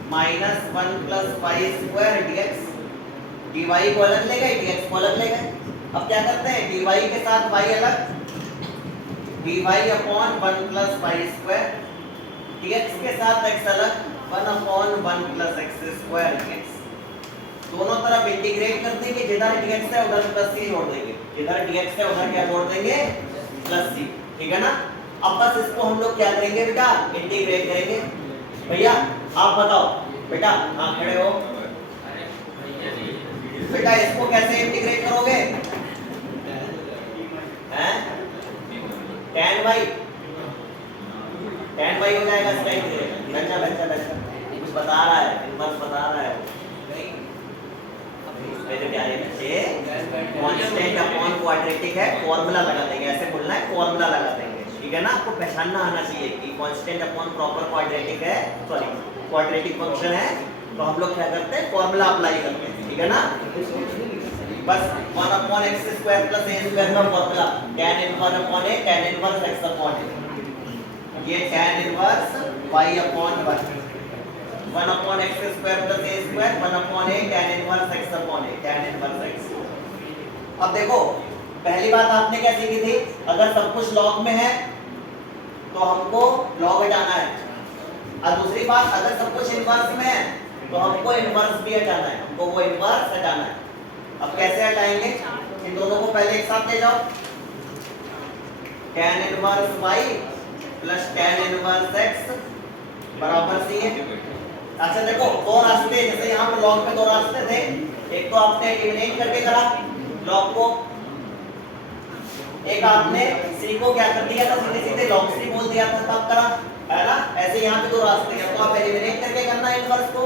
minus 1 plus y square dx, dy को अलग ले गए, dx को अलग ले गए। अब क्या करते हैं, dy के साथ y अलग, dy upon 1 plus y square, dx के साथ x अलग, 1 upon 1 plus x square dx। दोनों तरफ इंटीग्रेट कर देंगे, जिधर dx है उधर प्लस c जोड़ देंगे, जिधर dx है उधर क्या जोड़ देंगे, प्लस c, ठीक है ना। अब बस इसको हम लोग क्या करेंगे बेटा, इंटीग्रेट करेंगे। भैया आप बताओ बेटा, हाँ खड़े हो बेटा, इसको कैसे इंटीग्रेट करोगे, हैं 10y हो जाएगा इसका इंटीग्रेट। बच्चा बच्चा बच्चा कुछ बता रहा है, इनवर्स बता रहा है मेरे प्यारे बच्चे। कांस्टेंट अपॉन क्वाड्रेटिक है, फार्मूला लगा देंगे, ऐसे बोलना है, फार्मूला लगा देंगे, ठीक है ना। आपको पहचानना आना चाहिए कि कांस्टेंट अपॉन प्रॉपर क्वाड्रेटिक है, सॉरी क्वाड्रेटिक फंक्शन है, तो हम लोग क्या करते हैं, फार्मूला अप्लाई करते हैं, ठीक है ना। बस 1 upon x square plus a square का formula tan inverse upon a, tan inverse x upon a, ये tan inverse y upon 1 upon x square plus a square, 1 upon a tan inverse x upon a, tan inverse x। अब देखो पहली बात आपने क्या सीखी थी, अगर सब कुछ लॉग में है तो हमको लॉग हटाना है, और दूसरी बात अगर सब कुछ इनवर्स में है तो हमको इनवर्स भी हटाना है, हमको वो इनवर्स हटाना है। अब कैसे हटाएंगे, इन दोनों को पहले एक साथ ले जाओ, tan inverse y plus tan inverse x बराबर c है। अच्छा देखो दो रास्ते, जैसे यहाँ पर लॉग में दो रास्ते थे, एक तो आपने एलिमिनेट करके करा लॉग को, एक आपने c को क्या कर दिया था, सीधे सीधे log c बोल दिया था तब करा, है ना। ऐसे यहाँ पे दो रास्ते हैं, तो आप एलिमिनेट करके करना इनवर्स को,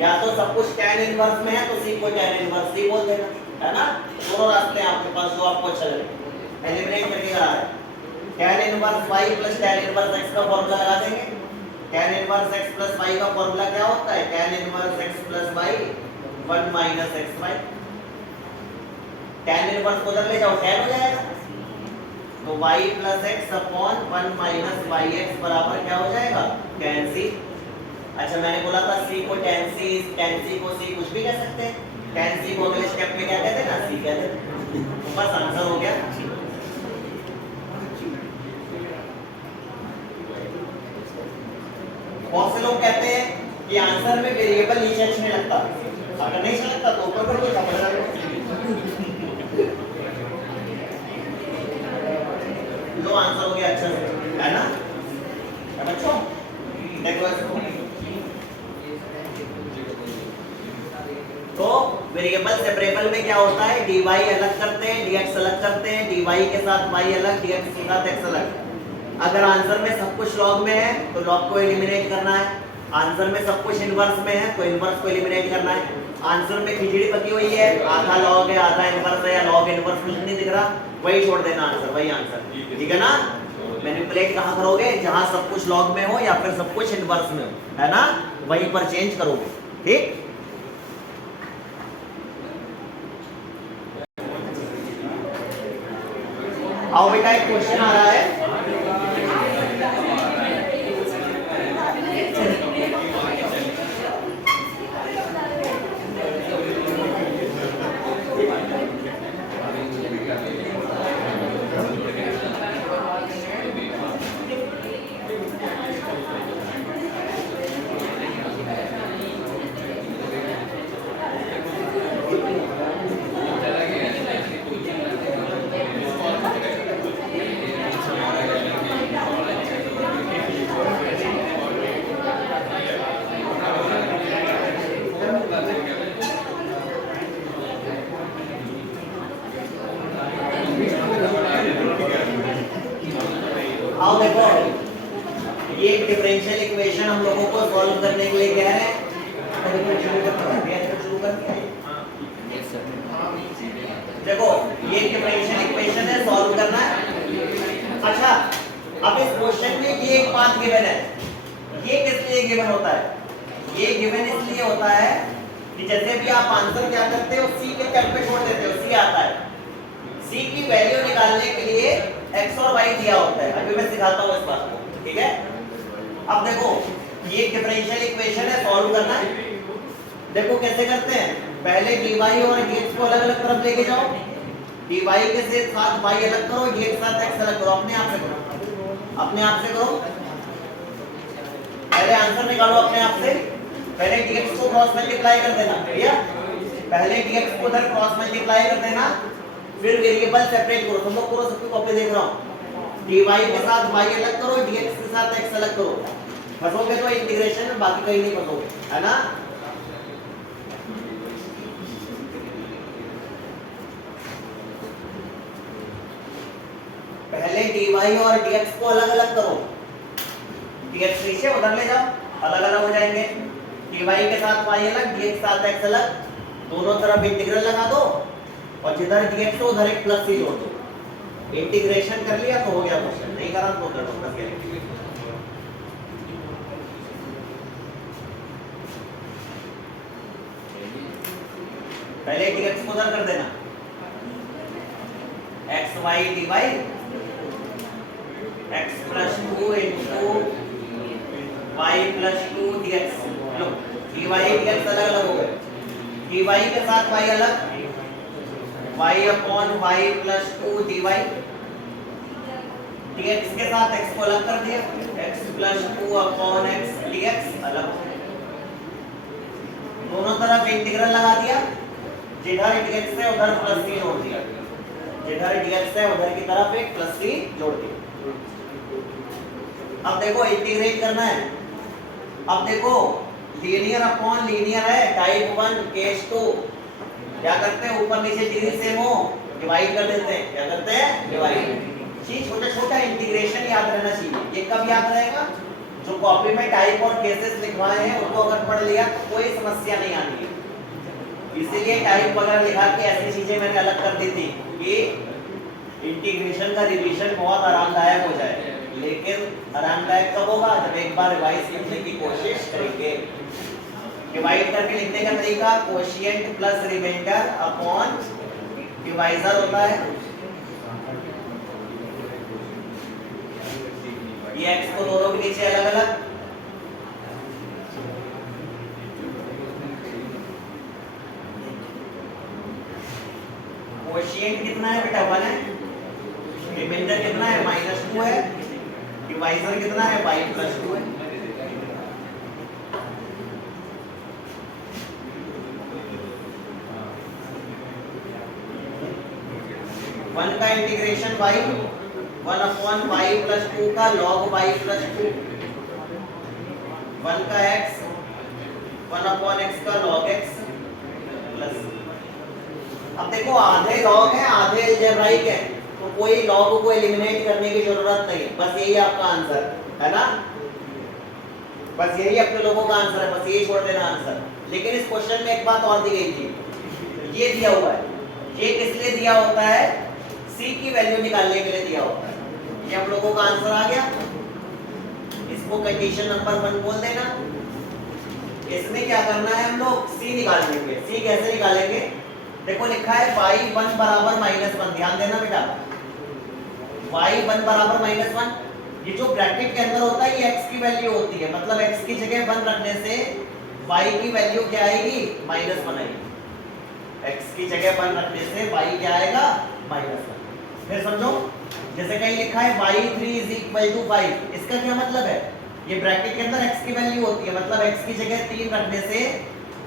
या तो सब कुछ tan इनवर्स में है तो c को tan इनवर्स c बोल देना, है ना। दोनों रास्ते हैं आपके पास, जो आपको अच्छा लगे। एलिमिनेट करके करा है, tan inverse y plus tan inverse x का फार्मूला लगा देंगे। tan inverse x plus y का फार्मूला क्या होता है, tan inverse x plus y 1 minus xy। tan inverse को उधर ले जाओ, tan हो जाएगा, तो y plus x upon 1 minus yx बराबर क्या हो जाएगा, tan c। अच्छा मैंने बोला था c को tan c को c कुछ भी कह सकते हैं, tan c को अगले स्टेप में क्या कहते हैं ना, c कहते हैं। तो बस आंसर हो गया। बहुत से लोग कहते हैं कि आंसर में वेरिएबल नीचे अच्छे नहीं लगता, अगर नहीं अच्छा लगता तो ऊपर पर कोई समझ रहा है। लो आंसर हो गया अच्छा से, है ना। वेरिएबल सेपरेबल में क्या होता है, dy अलग करते हैं, dx अलग करते हैं, dy के साथ y अलग, dx के साथ x अलग। अगर आंसर में सब कुछ लॉग में है तो लॉग को एलिमिनेट करना है, आंसर में सब कुछ इनवर्स में है तो इनवर्स को एलिमिनेट करना है। आंसर में खिचड़ी पकी हुई है, आधा लॉग है आधा इनवर्स है, या लॉग इनवर्स कुछ नहीं दिख रहा, वही छोड़ देना आंसर, वही आंसर, ठीक है ना। मैनिपुलेट कहाँ करोगे, जहां सब कुछ लॉग में हो या फिर सब कुछ इनवर्स में हो, है ना, वहीं पर चेंज करोगे, ठीक। आओ बेटा एक क्वेश्चन आ रहा है, आओ देखो ये एक डिफरेंशियल इक्वेशन हम लोगों को सॉल्व करने के लिए कह रहे हैं, देखो ये डिफरेंशियल इक्वेशन है, सॉल्व करना है। अच्छा अब इस क्वेश्चन में ये एक बात गिवन है, ये किस लिए गिवन होता है, ये गिवन इसलिए होता है कि जैसे भी आप आंसर क्या करते हो, सी के टर्म पे छोड़ देते हो, सी आता है, सी की वैल्यू निकालने के लिए x और y दिया होता है, अभी मैं सिखाता हूँ इस बात को, ठीक है। अब देखो ये एक डिफरेंशियल इक्वेशन है, सॉल्व करना है। देखो कैसे करते हैं, पहले dy और dx को अलग अलग तरफ लेके जाओ, dy के साथ y अलग करो, dx के साथ x अलग करो, अपने आप से करो, अपने आप से करो। पहले आंसर निकालो अपने आप से, पहले dx को क्रॉस मल्टीप्लाई कर देना, भैया पहले dx को उधर क्रॉस मल्टीप्लाई कर देना, फिर वेरिएबल सेपरेट करो, तुम लोग करो, सबकी कॉपी देख रहा हूं, dy के साथ y अलग करो, dx के साथ x अलग करो, फंसोगे तो इंटीग्रेशन में, बाकी कहीं नहीं फंसोगे, है ना। पहले dy और dx को अलग अलग करो, dx नीचे उधर ले जाओ, अलग अलग हो जाएंगे, dy के साथ y अलग, dx के साथ x अलग, दोनों तरफ इंटीग्रल लगा दो और जिधर dx हो उधर एक प्लस सी जोड़ दो, इंटीग्रेशन कर लिया तो हो गया क्वेश्चन, नहीं करा तो कर दो प्लस के। पहले dx को उधर कर देना, x y dy x plus 2 into y plus 2 dx, लो dy dx अलग अलग हो गए, dy के साथ y अलग, y upon y plus 2 dy, dx के साथ x को अलग कर दिया, x plus 2 upon x dx अलग, दोनों तरफ इंटीग्रल लगा दिया, जिधर dx है उधर प्लस सी जोड़ दिया, जिधर dx है उधर की तरफ एक प्लस सी जोड़ दिया। अब देखो इंटीग्रेट करना है, अब देखो लीनियर अपॉन लीनियर है, टाइप 1 केस 2, क्या करते हैं ऊपर नीचे डिग्री सेम हो डिवाइड कर देते हैं, क्या करते हैं डिवाइड, चीज छोटा छोटा इंटीग्रेशन याद रहना चाहिए, ये कब याद रहेगा, जो कॉपी में टाइप और केसेस लिखवाए हैं उनको अगर पढ़ लिया तो कोई समस्या नहीं आनी है, इसीलिए टाइप वगैरह लिखा के ऐसी चीजें मैंने अलग कर दी थी कि इंटीग्रेशन का रिवीजन बहुत आरामदायक हो जाए, लेकिन आरामदायक कब होगा, जब एक बार रिवाइज करने की कोशिश करेंगे। डिवाइड करके लिखने का तरीका quotient plus remainder upon divisor होता है, ये x को दोनों के नीचे अलग अलग, कोशिएंट कितना है बेटा 1 है, रिमाइंडर कितना है -2 है, डिवाइजर कितना है y plus 2 है। वन का integration y, 1 upon y plus 2 का log y plus 2, 1 का x, 1 अपॉन x का log x प्लस अब देखो आधे लॉग है आधे अलजेब्राइक है, तो कोई लॉग को एलिमिनेट करने की जरूरत नहीं, बस यही आपका आंसर है ना, बस यही अपने लोगों का आंसर है, बस यही छोड़ देना आंसर। लेकिन इस क्वेश्चन में एक बात और दी गई थी, ये दिया हुआ है, ये किस लिए दिया होता है, सी की वैल्यू निकालने के लिए दिया होता है। ये हम लोगों का आंसर आ गया, इसको कंडीशन नंबर 1 बोल देना। इसमें क्या करना है, हम लोग सी निकाल लेंगे। सी कैसे निकालेंगे, देखो लिखा है y1 बराबर -1, ध्यान देना बेटा, y1 बराबर -1, ये जो ब्रैकेट के अंदर होता है ये x की वैल्यू होती है, मतलब x की जगह 1 रखने से y की वैल्यू क्या आएगी, -1 आएगी। x की जगह 1 रखने से y क्या आएगा, -1। फिर समझो, जैसे कहीं लिखा है y3 = 5, इसका क्या मतलब है, ये ब्रैकेट के अंदर x की वैल्यू होती है, मतलब x की जगह 3 रखने से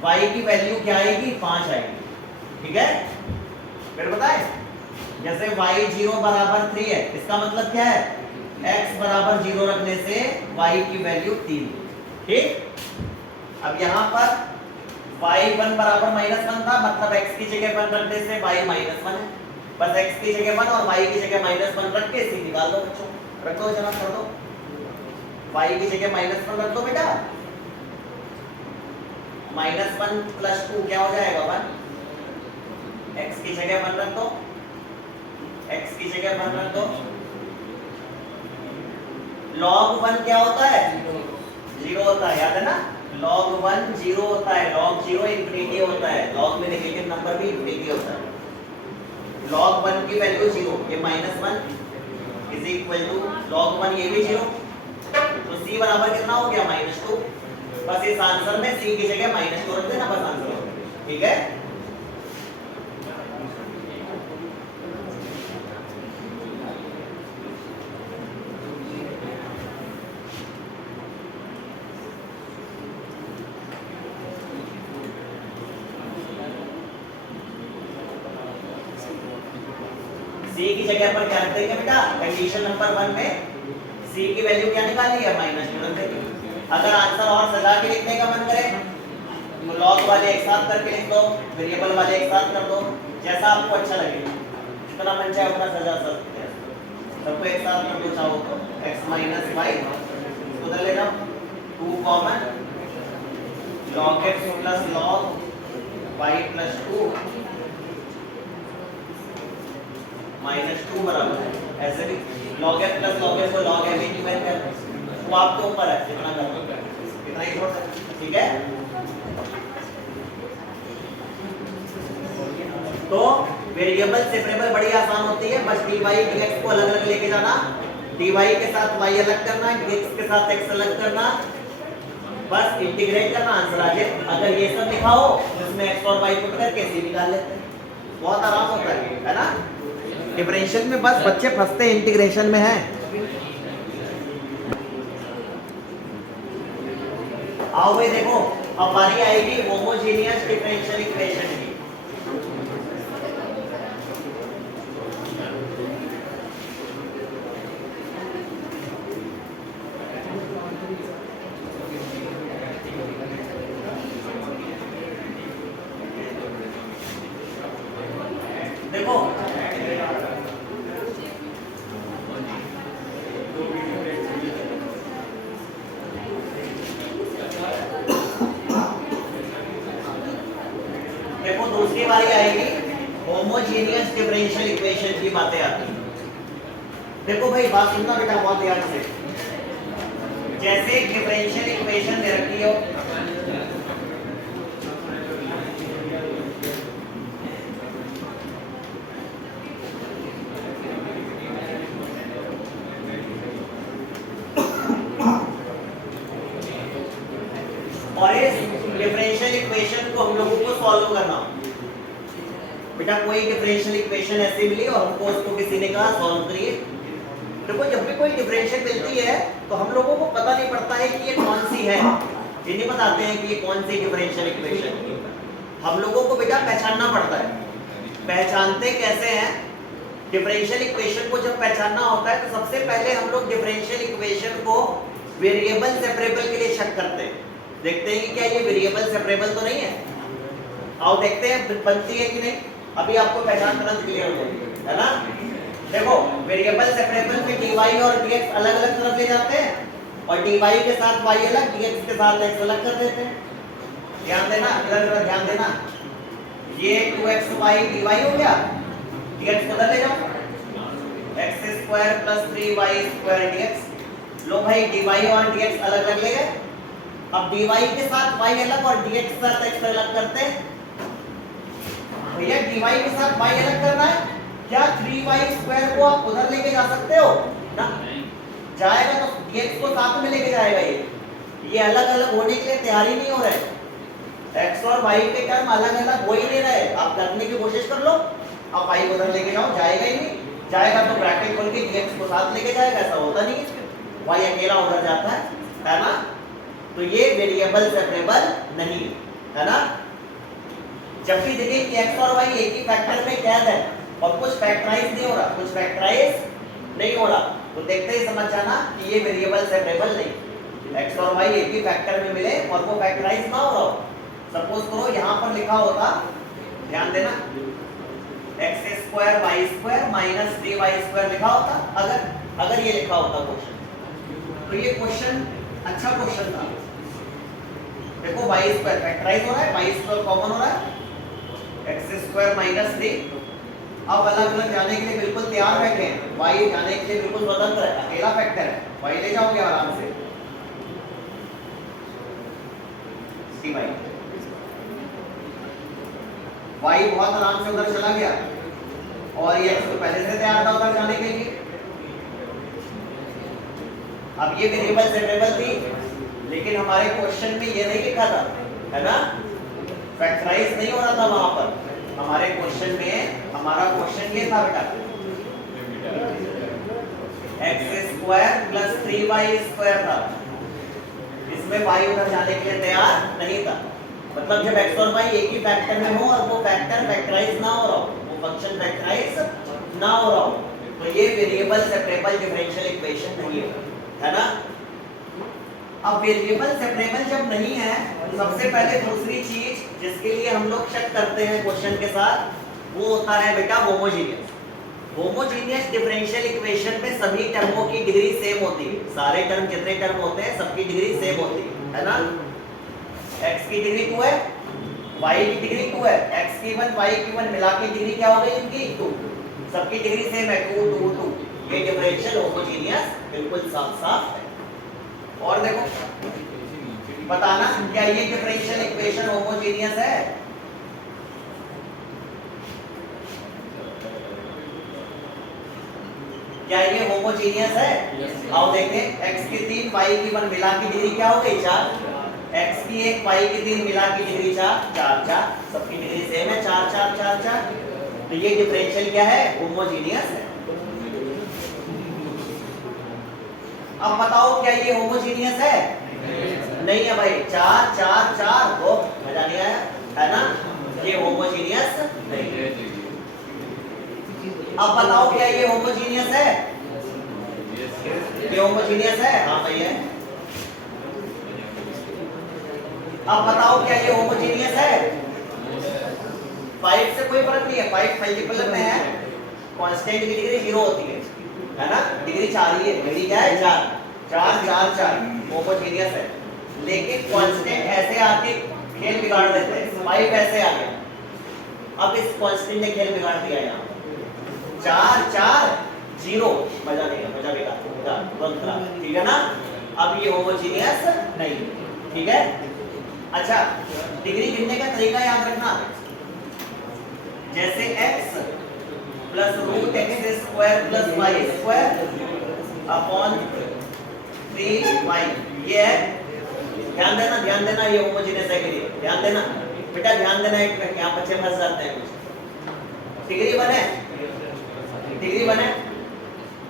y की वैल्यू क्या आएगी, 5 आएगी, ठीक है। फिर बताएं, जैसे y0 बराबर 3 है, इसका मतलब क्या है, x बराबर 0 रखने से y की वैल्यू 3, ठीक। अब यहाँ पर y1 बराबर -1 था, मतलब x की जगह 1 रखने से y -1 है, बस x की जगह 1 और y की जगह -1 रख के सी निकाल दो बच्चों, रख दो, जमा कर दो, y की जगह -1 रख दो बेटा, -1 + 2 क्या हो जाएगा, 1, x की जगह 1 रख दो, x की जगह 1 रख दो, log 1 क्या होता है, 0 होता है, याद है ना, log 1 0 होता है, log 0 इंफिनिटी होता है, log में नेगेटिव नंबर भी इंफिनिटी होता है। log 1 की वैल्यू 0, ये -1 = log 1, ये भी 0, तो c बराबर कितना हो गया, -2। बस इस आंसर में c की जगह -2 रख देना, बस आंसर हो गया, ठीक है। सी की जगह पर क्या रख देंगे बेटा, कंडीशन नंबर 1 में सी की वैल्यू क्या निकाली है, -2 रख देंगे। अगर आंसर और सजा के लिखने का मन करे तो लॉग वाले एक साथ करके लिख दो, वेरिएबल वाले एक साथ कर दो, जैसा आपको अच्छा लगे, जितना मन चाहे उतना सजा सकते हैं, सबको एक साथ कर दो चाहो तो, x - y उधर ले जाओ, 2 common, log x + log y + 2 -2 बराबर है, ऐसे भी log f + log s को log m की वैल्यू है, वो आपके ऊपर है, कितना करना, कितना ही छोड़ सकते, ठीक है। तो वेरिएबल सेपरेबल बड़ी आसान होती है, बस dy dx को अलग अलग लेके जाना, dy के साथ y अलग करना, dx के साथ x अलग करना, बस इंटीग्रेट करना, आंसर आ जाए। अगर ये सब लिखा हो तो इसमें x और y पुट करके c निकाल लेते हैं, बहुत आराम होता है ना। डिफरेंशियल में बस बच्चे फंसते इंटीग्रेशन में है। आओ भाई देखो, अब बारी आएगी होमोजेनियस डिफरेंशियल इक्वेशन की। देखो देखो दूसरी बारी आएगी होमोजेनियस डिफरेंशियल इक्वेशन की बातें आती हैं। देखो भाई बात सुनना बेटा बहुत ध्यान से, जैसे डिफरेंशियल इक्वेशन दे रखी हो, और इस डिफरेंशियल इक्वेशन को हम लोगों को सॉल्व करना। बेटा कोई डिफरेंशियल इक्वेशन ऐसी मिली और हमको उसको किसी ने कहा सॉल्व करिए। देखो जब भी कोई डिफरेंशियल मिलती है तो हम लोगों को पता नहीं पड़ता है कि ये कौन सी है, ये नहीं बताते हैं कि ये कौन सी डिफरेंशियल इक्वेशन है, हम लोगों को बेटा पहचानना पड़ता है। पहचानते कैसे हैं, डिफरेंशियल इक्वेशन को जब पहचानना होता है तो सबसे पहले हम लोग डिफरेंशियल इक्वेशन को वेरिएबल सेपरेबल के लिए चेक करते हैं, देखते हैं कि क्या ये वेरिएबल सेपरेबल तो नहीं है। आओ देखते हैं बनती है कि नहीं। अभी आपको पहचान तुरंत क्लियर हो जाएगी, है ना। देखो वेरिएबल सेपरेबल में dy और dx अलग अलग तरफ ले जाते हैं और dy के साथ y अलग, dx के साथ x अलग कर देते हैं। ध्यान देना, इधर ध्यान देना, ये 2xy dy हो गया, dx उधर ले जाओ, x² + 3y² dx। लो भाई dy और dx अलग अलग ले गए। अब dy के साथ y अलग और dx के साथ x अलग करते हैं। भैया dy के साथ y अलग करना है, क्या 3y² को आप उधर लेके जा सकते हो ना? जाएगा तो dx को साथ में लेके जाएगा। ये अलग अलग होने के लिए तैयार ही नहीं हो रहे। x और y के टर्म अलग अलग हो ही नहीं रहे। आप करने की कोशिश कर लो, आप y को उधर लेके जाओ, जाएगा ही नहीं। जाएगा तो ब्रैकेट खोल के dx को साथ लेके जाएगा, ऐसा होता नहीं है। y अकेला उधर जाता है ना। तो ये वेरिएबल सेपरेबल नहीं है ना। जब भी देखिए कि x और y एक ही फैक्टर में कैद है और कुछ फैक्टराइज नहीं हो रहा, कुछ फैक्टराइज नहीं हो रहा, तो देखते ही समझ जाना कि ये वेरिएबल सेपरेबल नहीं। x और y एक ही फैक्टर में मिले और वो फैक्टराइज ना हो रहा हो। सपोज करो यहाँ पर लिखा होता, ध्यान देना, x² y² - 3y² लिखा होता। अगर ये लिखा होता क्वेश्चन, तो ये क्वेश्चन अच्छा क्वेश्चन था। देखो y² फैक्टराइज हो रहा है, y² कॉमन हो रहा है, x² - 3। अब अलग अलग जाने के लिए बिल्कुल तैयार बैठे हैं। y जाने के लिए बिल्कुल स्वतंत्र है, अकेला फैक्टर है, y ले जाओगे आराम से। dy y बहुत आराम से उधर चला गया और ये x तो पहले से तैयार था उधर जाने के लिए। अब ये वेरिएबल सेपरेबल थी, लेकिन हमारे क्वेश्चन में ये नहीं लिखा था, है ना, फैक्टराइज नहीं हो रहा था वहां पर। हमारे क्वेश्चन में हमारा क्वेश्चन ये था बेटा, x² + 3y² था। इसमें y उधर जाने के लिए तैयार नहीं था। मतलब जब x और y एक ही फैक्टर में हो और वो फैक्टर फैक्टराइज ना हो रहा हो, वो फंक्शन फैक्टराइज ना हो रहा हो, तो ये वेरिएबल सेपरेबल डिफरेंशियल इक्वेशन नहीं है ना। अब वेरिएबल सेपरेबल जब नहीं है, सबसे पहले दूसरी चीज जिसके लिए हम लोग चेक करते हैं क्वेश्चन के साथ, वो होता है बेटा होमोजीनियस। होमोजीनियस डिफरेंशियल इक्वेशन में सभी टर्मों की डिग्री सेम होती है। सारे टर्म जितने टर्म होते हैं सबकी डिग्री सेम होती है ना। x की डिग्री 2 है, y की डिग्री 2 है, x की 1 y की 1 मिला के डिग्री क्या हो गई इनकी 2। सबकी डिग्री सेम है 2 2 2। ये डिफरेंशियल होमोजीनियस बिल्कुल साफ साफ है। और देखो बताना क्या ये डिफरेंशियल इक्वेशन होमोजीनियस है? क्या ये होमोजीनियस है? आओ देखें, x की 3 y की 1 मिला की डिग्री क्या हो गई 4, x की 1 y की 3 मिला की डिग्री 4 4 4, सबकी डिग्री सेम है 4 4 4 4। तो ये डिफरेंशियल क्या है? होमोजीनियस है। अब बताओ क्या ये होमोजीनियस है? नहीं है भाई, 4 4 4 हो, मजा नहीं आया, है ना। ये होमोजीनियस नहीं है। अब बताओ क्या ये होमोजीनियस है? ये होमोजीनियस है, हाँ भाई है। अब बताओ क्या ये होमोजीनियस है? 5 से कोई फर्क नहीं है, 5 मल्टीपल में है, कांस्टेंट की डिग्री 0 होती है ना। डिग्री 4 ही है, डिग्री क्या है 4 4 4 4, होमोजीनियस है। लेकिन कांस्टेंट ऐसे आके खेल बिगाड़ देते हैं। 5 ऐसे आ गया, अब इस कांस्टेंट ने खेल बिगाड़ दिया यहाँ 4 4 0, मजा नहीं है, मजा बेकार, ठीक है ना। अब ये होमोजीनियस नहीं, ठीक है। अच्छा, डिग्री गिनने का तरीका याद रखना, जैसे x + √x² + y² upon 3y, ये है। ध्यान देना ये होमोजीनियस है के लिए ध्यान देना बेटा, ध्यान देना। एक मिनट, यहाँ बच्चे फंस जाते हैं कुछ। डिग्री 1 है,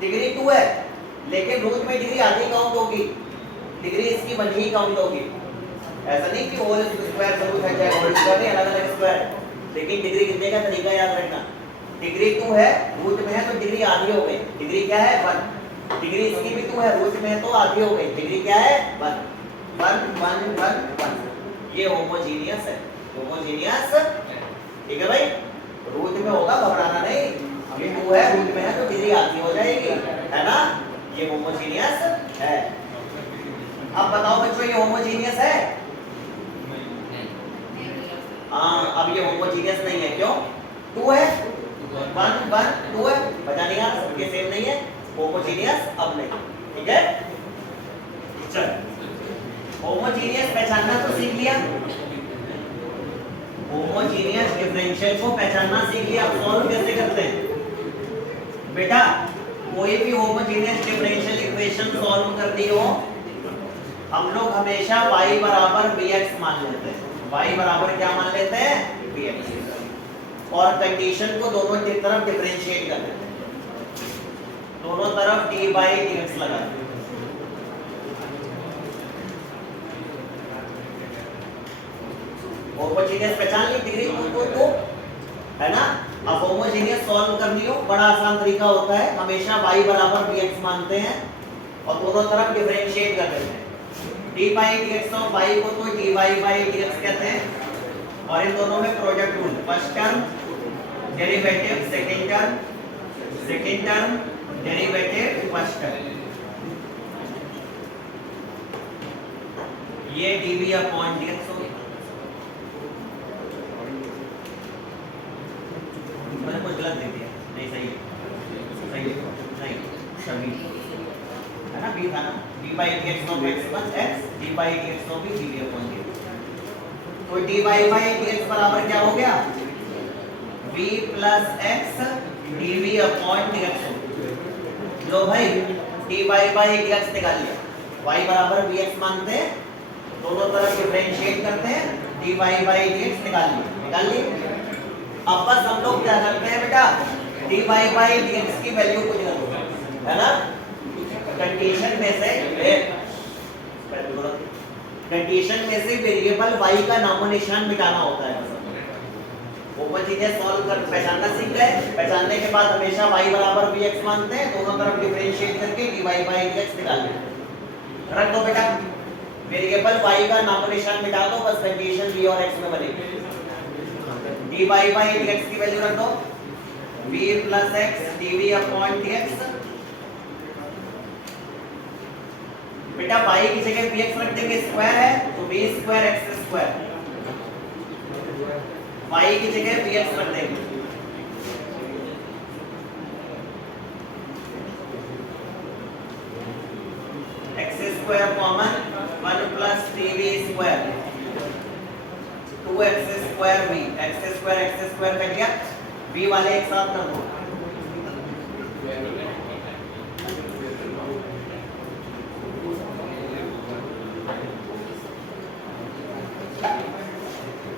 डिग्री 2 है, लेकिन रूट में डिग्री आधी काउंट होगी, डिग्री इसकी 1 ही काउंट होगी। ऐसा नहीं कि होल स्क्वायर सब कुछ है, होल स्क्वायर नहीं, अलग अलग स्क्वायर। लेकिन डिग्री गिनने का तरीका याद रखना, डिग्री 2 है, रूट में है तो डिग्री आधी हो गई, डिग्री क्या है 1। डिग्री इसकी भी 2 है, रूट में है तो आधी हो गई, डिग्री क्या है 1 1 1 1 1। ये होमोजीनियस है, होमोजीनियस, ठीक है भाई। तो रूट में होगा, घबराना नहीं। ये 2 है, रूट में है तो डिग्री आधी हो जाएगी, है ना। ये होमोजीनियस है। अब बताओ बच्चों ये होमोजीनियस है? हाँ, अब ये होमोजीनियस नहीं है। क्यों? 2 है, 1 1 2 है, पता नहीं यार सबके सेम नहीं है, होमोजीनियस अब नहीं। ठीक है, चल होमोजीनियस पहचानना तो सीख लिया, होमोजीनियस डिफरेंशियल को पहचानना सीख लिया। अब सॉल्व कैसे करते हैं बेटा? कोई भी होमोजीनियस डिफरेंशियल इक्वेशन सॉल्व करनी हो, हम लोग हमेशा y बराबर bx मान लेते हैं। y बराबर क्या मान लेते हैं? bx। और कंडीशन को दोनों की तरफ डिफरेंशिएट कर देते हैं, दोनों तरफ d by dx लगा देते हैं। होमोजीनियस पहचान ली, डिग्री 2 है ना। अब होमोजीनियस सॉल्व करनी हो, बड़ा आसान तरीका होता है, हमेशा y बराबर bx मानते हैं और दोनों तरफ डिफरेंशिएट कर देते हैं। d by dx of y को तो dy by dx कहते हैं और इन दोनों में product rule, first term derivative second term derivative first term, ये dv अपॉन dx होगा। मैंने कुछ गलत दे दिया, नहीं सही है, नहीं शमी है ना, b था ना, d by dx of x1 x d by dx of b dv upon dx। तो dy by dx बराबर क्या हो गया? v plus x dv upon dx। लो भाई dy by dx निकाल लिया, y बराबर bx मानते हैं, दोनों तरफ डिफरेंशिएट करते हैं, dy by dx निकाल लिए। अब बस हम लोग क्या करते हैं बेटा? dy by dx की वैल्यू कुछ नहीं है ना, कंडीशन में से वेरिएबल y का नामो निशान मिटाना होता है। होमोजीनियस सॉल्व कर पहचानना सीख गए, पहचानने के बाद हमेशा y बराबर bx मानते हैं, दोनों तरफ डिफरेंशिएट करके dy by dx निकाल लें। रख दो बेटा, वेरिएबल y का नामो निशान मिटा दो, बस कंडीशन v और x में बनेगी। dy by dx की वैल्यू रख दो, v plus x dv upon dx। बेटा y की जगह px रख देंगे, स्क्वायर है तो v square x square, y की जगह px रख देंगे। x square common 1 plus 3v square 2x square v, x square cut गया, v वाले एक साथ कर दो।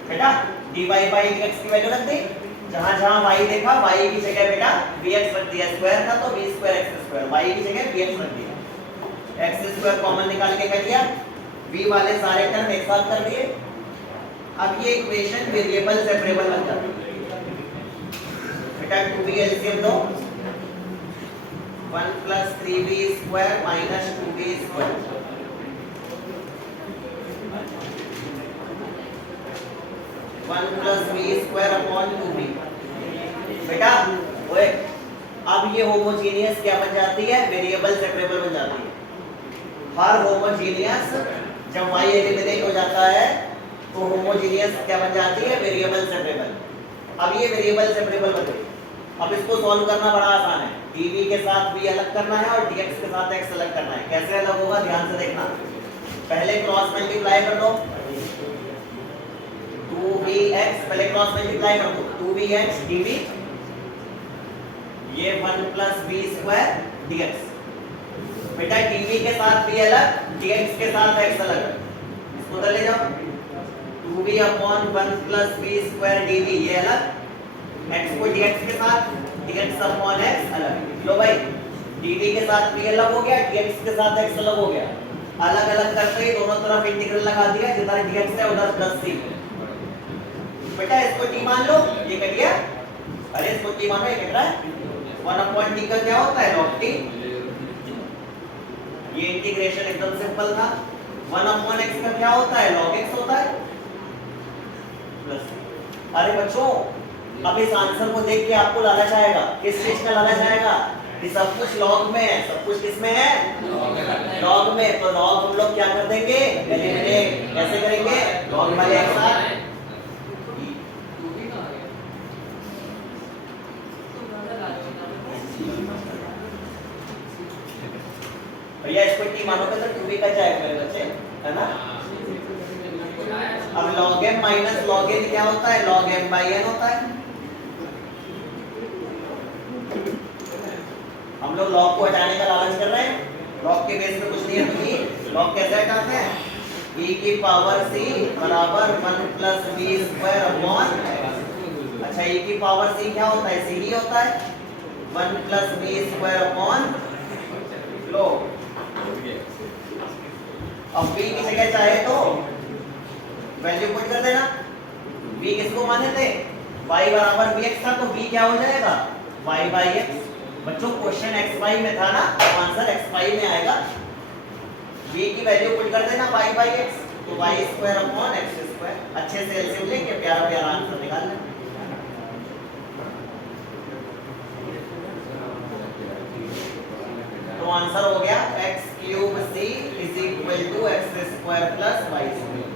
बेटा dy by dx की वैल्यू रख दी, जहां y देखा y की जगह बेटा vx रख दिया, स्क्वायर था तो v square x square, y की जगह vx रख दिया, x स्क्वायर कॉमन निकाल के कर दिया, v वाले सारे टर्म एक साथ कर दिए। अब ये इक्वेशन वेरिएबल सेपरेबल बन जाती है बेटा। 2v एलसीएम दो, 1 plus 3v square minus 2v square, 1 plus v square upon 2v। बेटा ओए, अब ये होमोजीनियस क्या बन जाती है? वेरिएबल सेपरेबल बन जाती है। हर होमोजीनियस जब y एलिमिनेट हो जाता है तो होमोजीनियस क्या बन जाती है? Variable separable. अब ये वेरिएबल सेपरेबल बन गई। अब इसको सॉल्व करना बड़ा आसान है, dv के साथ v अलग करना है और dx के साथ x अलग करना है। कैसे अलग होगा ध्यान से देखना, पहले क्रॉस मल्टीप्लाई कर दो, 2vx पहले क्रॉस मल्टीप्लाई कर दो, 2vx dv, ये 1 प्लस v स्क्वायर dx। बेटा dv के साथ v अलग, dx के साथ x अलग, इसको उधर ले जाओ, 2v upon 1 plus v square dv ये अलग, x को dx के साथ, dx अपॉन x अलग। लो भाई dv के साथ v अलग हो गया, dx के साथ x अलग हो गया, अलग अलग करके ही दोनों तरफ इंटीग्रल लगा दिया, जिधर dx है उधर प्लस c। बेटा इसको t मान लो, ये कट गया, अरे इसको t मानो, ये कट रहा है, 1 अपॉन t का क्या होता है? log t। ये इंटीग्रेशन एकदम सिंपल था। 1 अपॉन x का क्या होता है? log x होता है प्लस। अरे बच्चों अब इस आंसर को देख के आपको लालच आएगा, किस चीज का लालच आएगा कि सब कुछ लॉग में है, सब कुछ किस में है, लॉग में। तो लॉग हम लोग क्या कर देंगे, एलिमिनेट। कैसे करेंगे, लॉग वाले एक साथ। भैया इसको टी मानोगे तो 2b का जाएगा मेरे बच्चे, है ना। अब log m minus log n क्या होता है, log m by n होता है। हम लोग log को हटाने का लालच कर रहे हैं, log के बेस में कुछ नहीं है, तो ये log कैसे हटाते हैं, e की पावर c बराबर 1 प्लस b स्क्वायर अपॉन, अच्छा e की पावर c क्या होता है, cd होता है, 1 प्लस b स्क्वायर अपॉन लो। अब b की जगह चाहे तो वैल्यू पुट कर देना। b किसको माने थे, y बराबर bx था, तो b क्या हो जाएगा, y by x। बच्चों क्वेश्चन x y में था ना, तो आंसर x y में आएगा। b की वैल्यू पुट कर देना y by x, तो y square upon x square. अच्छे से एलसीएम लेके प्यारा प्यारा आंसर निकाल लें। तो आंसर हो गया x cube c is equal to x square plus y square.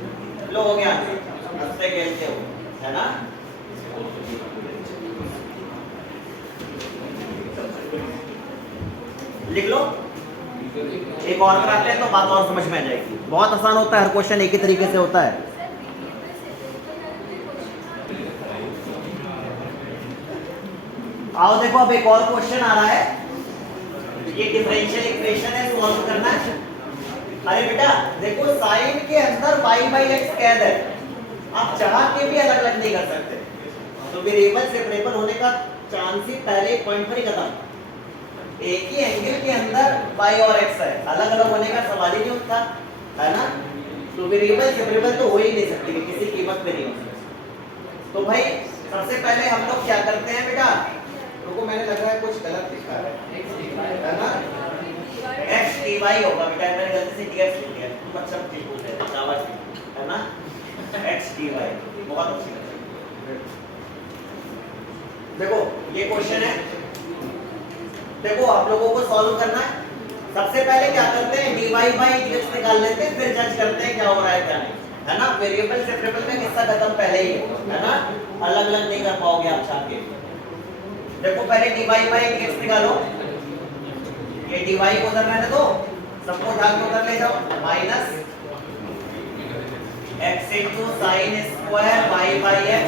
लो हो गया, हंसते खेलते हो, है ना। लिख लो, एक और कराते हैं तो बात और समझ में आ जाएगी। बहुत आसान होता है, हर क्वेश्चन एक ही तरीके से होता है। आओ देखो, अब एक और क्वेश्चन आ रहा है, ये डिफरेंशियल इक्वेशन है, सॉल्व करना है। अरे बेटा देखो, साइन के अंदर y by x कैद है, आप चाह के भी अलग अलग नहीं कर सकते, तो वेरिएबल सेपरेबल होने का चांस ही पहले पॉइंट पर ही खत्म। एक ही एंगल के अंदर y और x है, अलग अलग होने का सवाल ही नहीं उठता, है ना। तो वेरिएबल सेपरेबल तो हो ही नहीं सकती, किसी कीमत पे नहीं हो सकती। तो भाई सबसे पहले हम लोग क्या करते हैं बेटा, रुको मैंने लग रहा है कुछ गलत लिखा है ना, x dy होगा बेटा, मैंने गलती से dx लिख दिया, तुम अच्छा ठीक बोलते हो, शाबाश, है ना। x dy बहुत अच्छी है। देखो ये क्वेश्चन है, देखो आप लोगों को सॉल्व करना है। सबसे पहले क्या करते हैं, dy by dx निकाल लेते हैं, फिर जज करते हैं क्या हो रहा है क्या नहीं, है ना। वेरिएबल सेपरेबल में किस्सा खत्म पहले ही है ना, अलग अलग नहीं कर पाओगे आप चाह के। देखो पहले dy by dx निकालो, ये dy को उधर रहने दो, सबको उठा के उधर ले जाओ, minus x into sine square y by x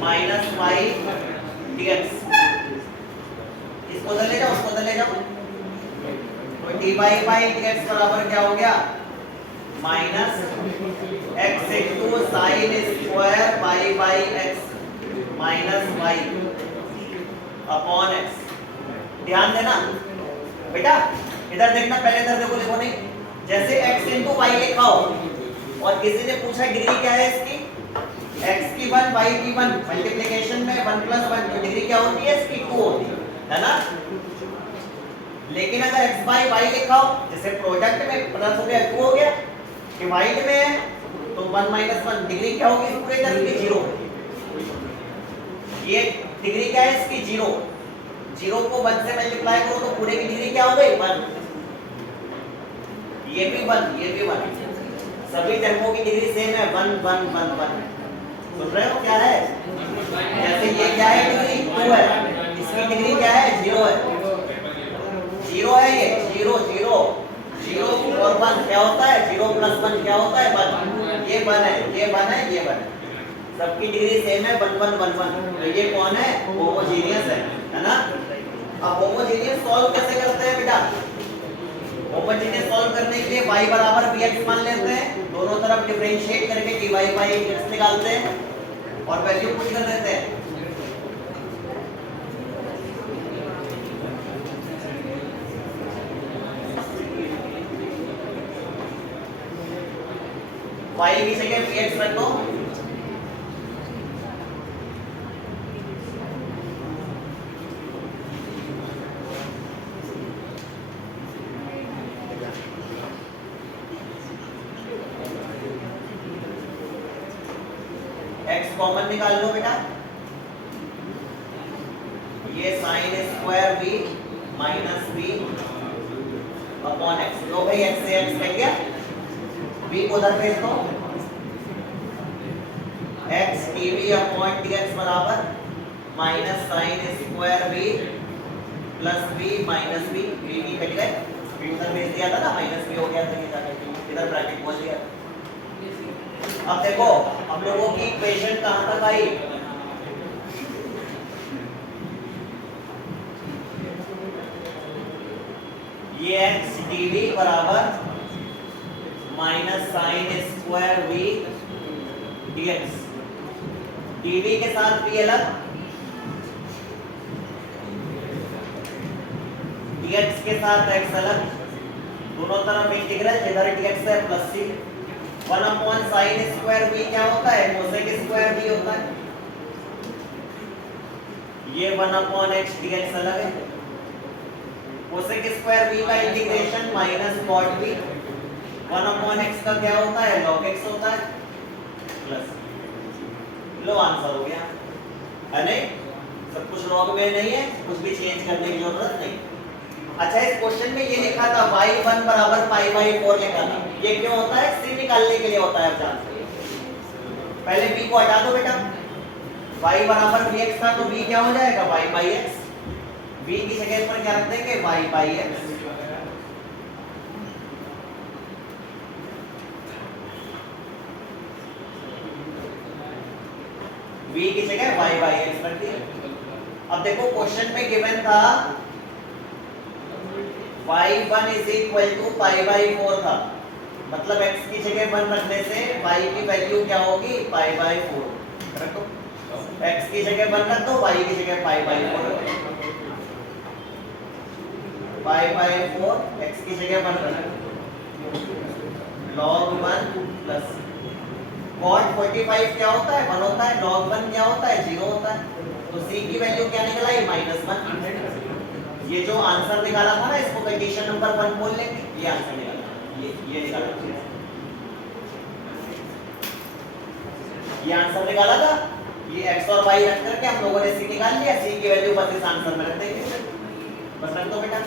minus y dx। इसको उधर ले जाओ, उसको उधर ले जाओ, तो dy by dx बराबर क्या हो गया, minus x into sine square y by x minus y upon x। ध्यान देना बेटा, इधर देखना, पहले इधर देखो, लिखो नहीं। जैसे x इंटू वाई लिखा हो और किसी ने पूछा डिग्री क्या है इसकी, x की 1 y की 1, मल्टीप्लिकेशन में 1 प्लस 1, तो डिग्री क्या होती है इसकी, 2 होती है ना। लेकिन अगर x बाई y लिखा हो, जैसे प्रोडक्ट में प्लस हो गया 2 हो गया, डिवाइड में है तो 1 माइनस 1, डिग्री क्या होगी इस पूरे टर्म की, 0। ये डिग्री क्या है इसकी, 0। 0 को 1 से मल्टीप्लाई करो तो पूरे की डिग्री क्या हो गई, 1। ये भी 1, ये भी 1, सभी टर्मों की डिग्री सेम है, 1 1 1 1। सुन रहे हो क्या है, जैसे ये क्या है डिग्री 2 है, इसकी डिग्री क्या है, 0 है, 0 है, ये 0 0 0 और 1 क्या होता है, 0 प्लस 1 क्या होता है, 1। ये 1 है, ये 1 है, ये 1 है, सबकी डिग्री सेम है, 1 1 1 1। तो ये कौन है, होमोजेनियस है ना। अब होमोजेनियस सॉल्व कैसे करते हैं बेटा, होमोजेनियस सॉल्व करने के लिए y बराबर bx मान लेते हैं, दोनों तरफ डिफरेंशिएट करके dy by dx निकालते हैं और वैल्यू पुट कर देते हैं। y की जगह bx रख दो, x कॉमन निकाल लो बेटा, ये sine square b minus b upon x. लो भाई एक्स से एक्स कट गया, बी को उधर भेज दो, एक्स टीवी अपॉन डीएक्स बराबर minus sine square B plus B minus B, B cut गए, बी उधर भेज दिया था ना, माइनस बी हो गया था, ये जाके इधर ब्रैकेट खोल दिया। अब देखो हम लोगों की इक्वेशन कहां तक आई, ये एक्स टीवी बराबर minus sine square v dx, dv के साथ बी अलग, डीएक्स के साथ एक्स अलग, दोनों तरफ इंटीग्रल, इधर डीएक्स है प्लस सी, 1 अपॉन साइन स्क्वायर बी क्या होता है, कोसेक स्क्वायर बी होता है, ये 1 अपॉन एक्स डीएक्स अलग है, कोसेक स्क्वायर बी का integration minus cot v, 1 upon x का क्या होता है, लॉग एक्स होता है, प्लस। लो आंसर हो गया है नहीं, सब कुछ लॉग में नहीं है, कुछ भी चेंज करने की जरूरत नहीं। अच्छा इस क्वेश्चन में ये लिखा था y1 बराबर पाई बाई 4 लिखा था, ये क्यों होता है, सी निकालने के लिए होता है। अब जानते हैं, पहले b को हटा दो बेटा, y बराबर bx था तो b क्या हो जाएगा, y बाई x, b की जगह पर क्या रख देंगे, y बाई x, b की जगह y बाई x रख दिया। अब देखो क्वेश्चन में गिवन था y1 is equal to pi by 4 था, मतलब x की जगह 1 रखने से y की वैल्यू क्या होगी, पाई बाई 4 रखो, x की जगह 1 रख दो, y की जगह पाई बाई 4 रख दो, पाई बाई 4 x की जगह 1 रख दो, log 1 प्लस cot 45 क्या होता है, 1 होता है, log 1 क्या होता है, 0 होता है, तो c की वैल्यू क्या निकल आई, -1। ये जो आंसर निकाला था ना, इसको कंडीशन नंबर 1 बोल लेंगे, ये आंसर निकाला, ये निकाला, ये आंसर निकाला था, ये x और y रख करके हम लोगों ने c निकाल लिया, c की वैल्यू बस इस आंसर में रख देंगे, बस रख दो बेटा,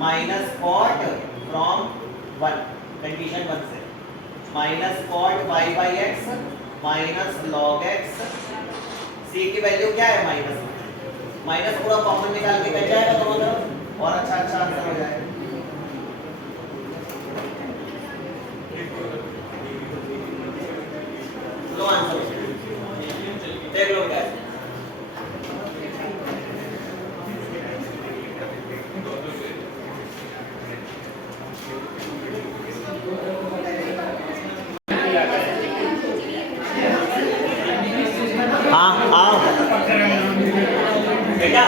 माइनस कॉट फ्रॉम 1 कंडीशन 1 से, minus cot y by x minus log x, c की वैल्यू क्या है, माइनस, माइनस पूरा कॉमन निकाल के कट जाएगा दोनों तरफ और अच्छा आंसर हो जाएगा। लो आंसर देख लो क्या है, हाँ आओ बेटा,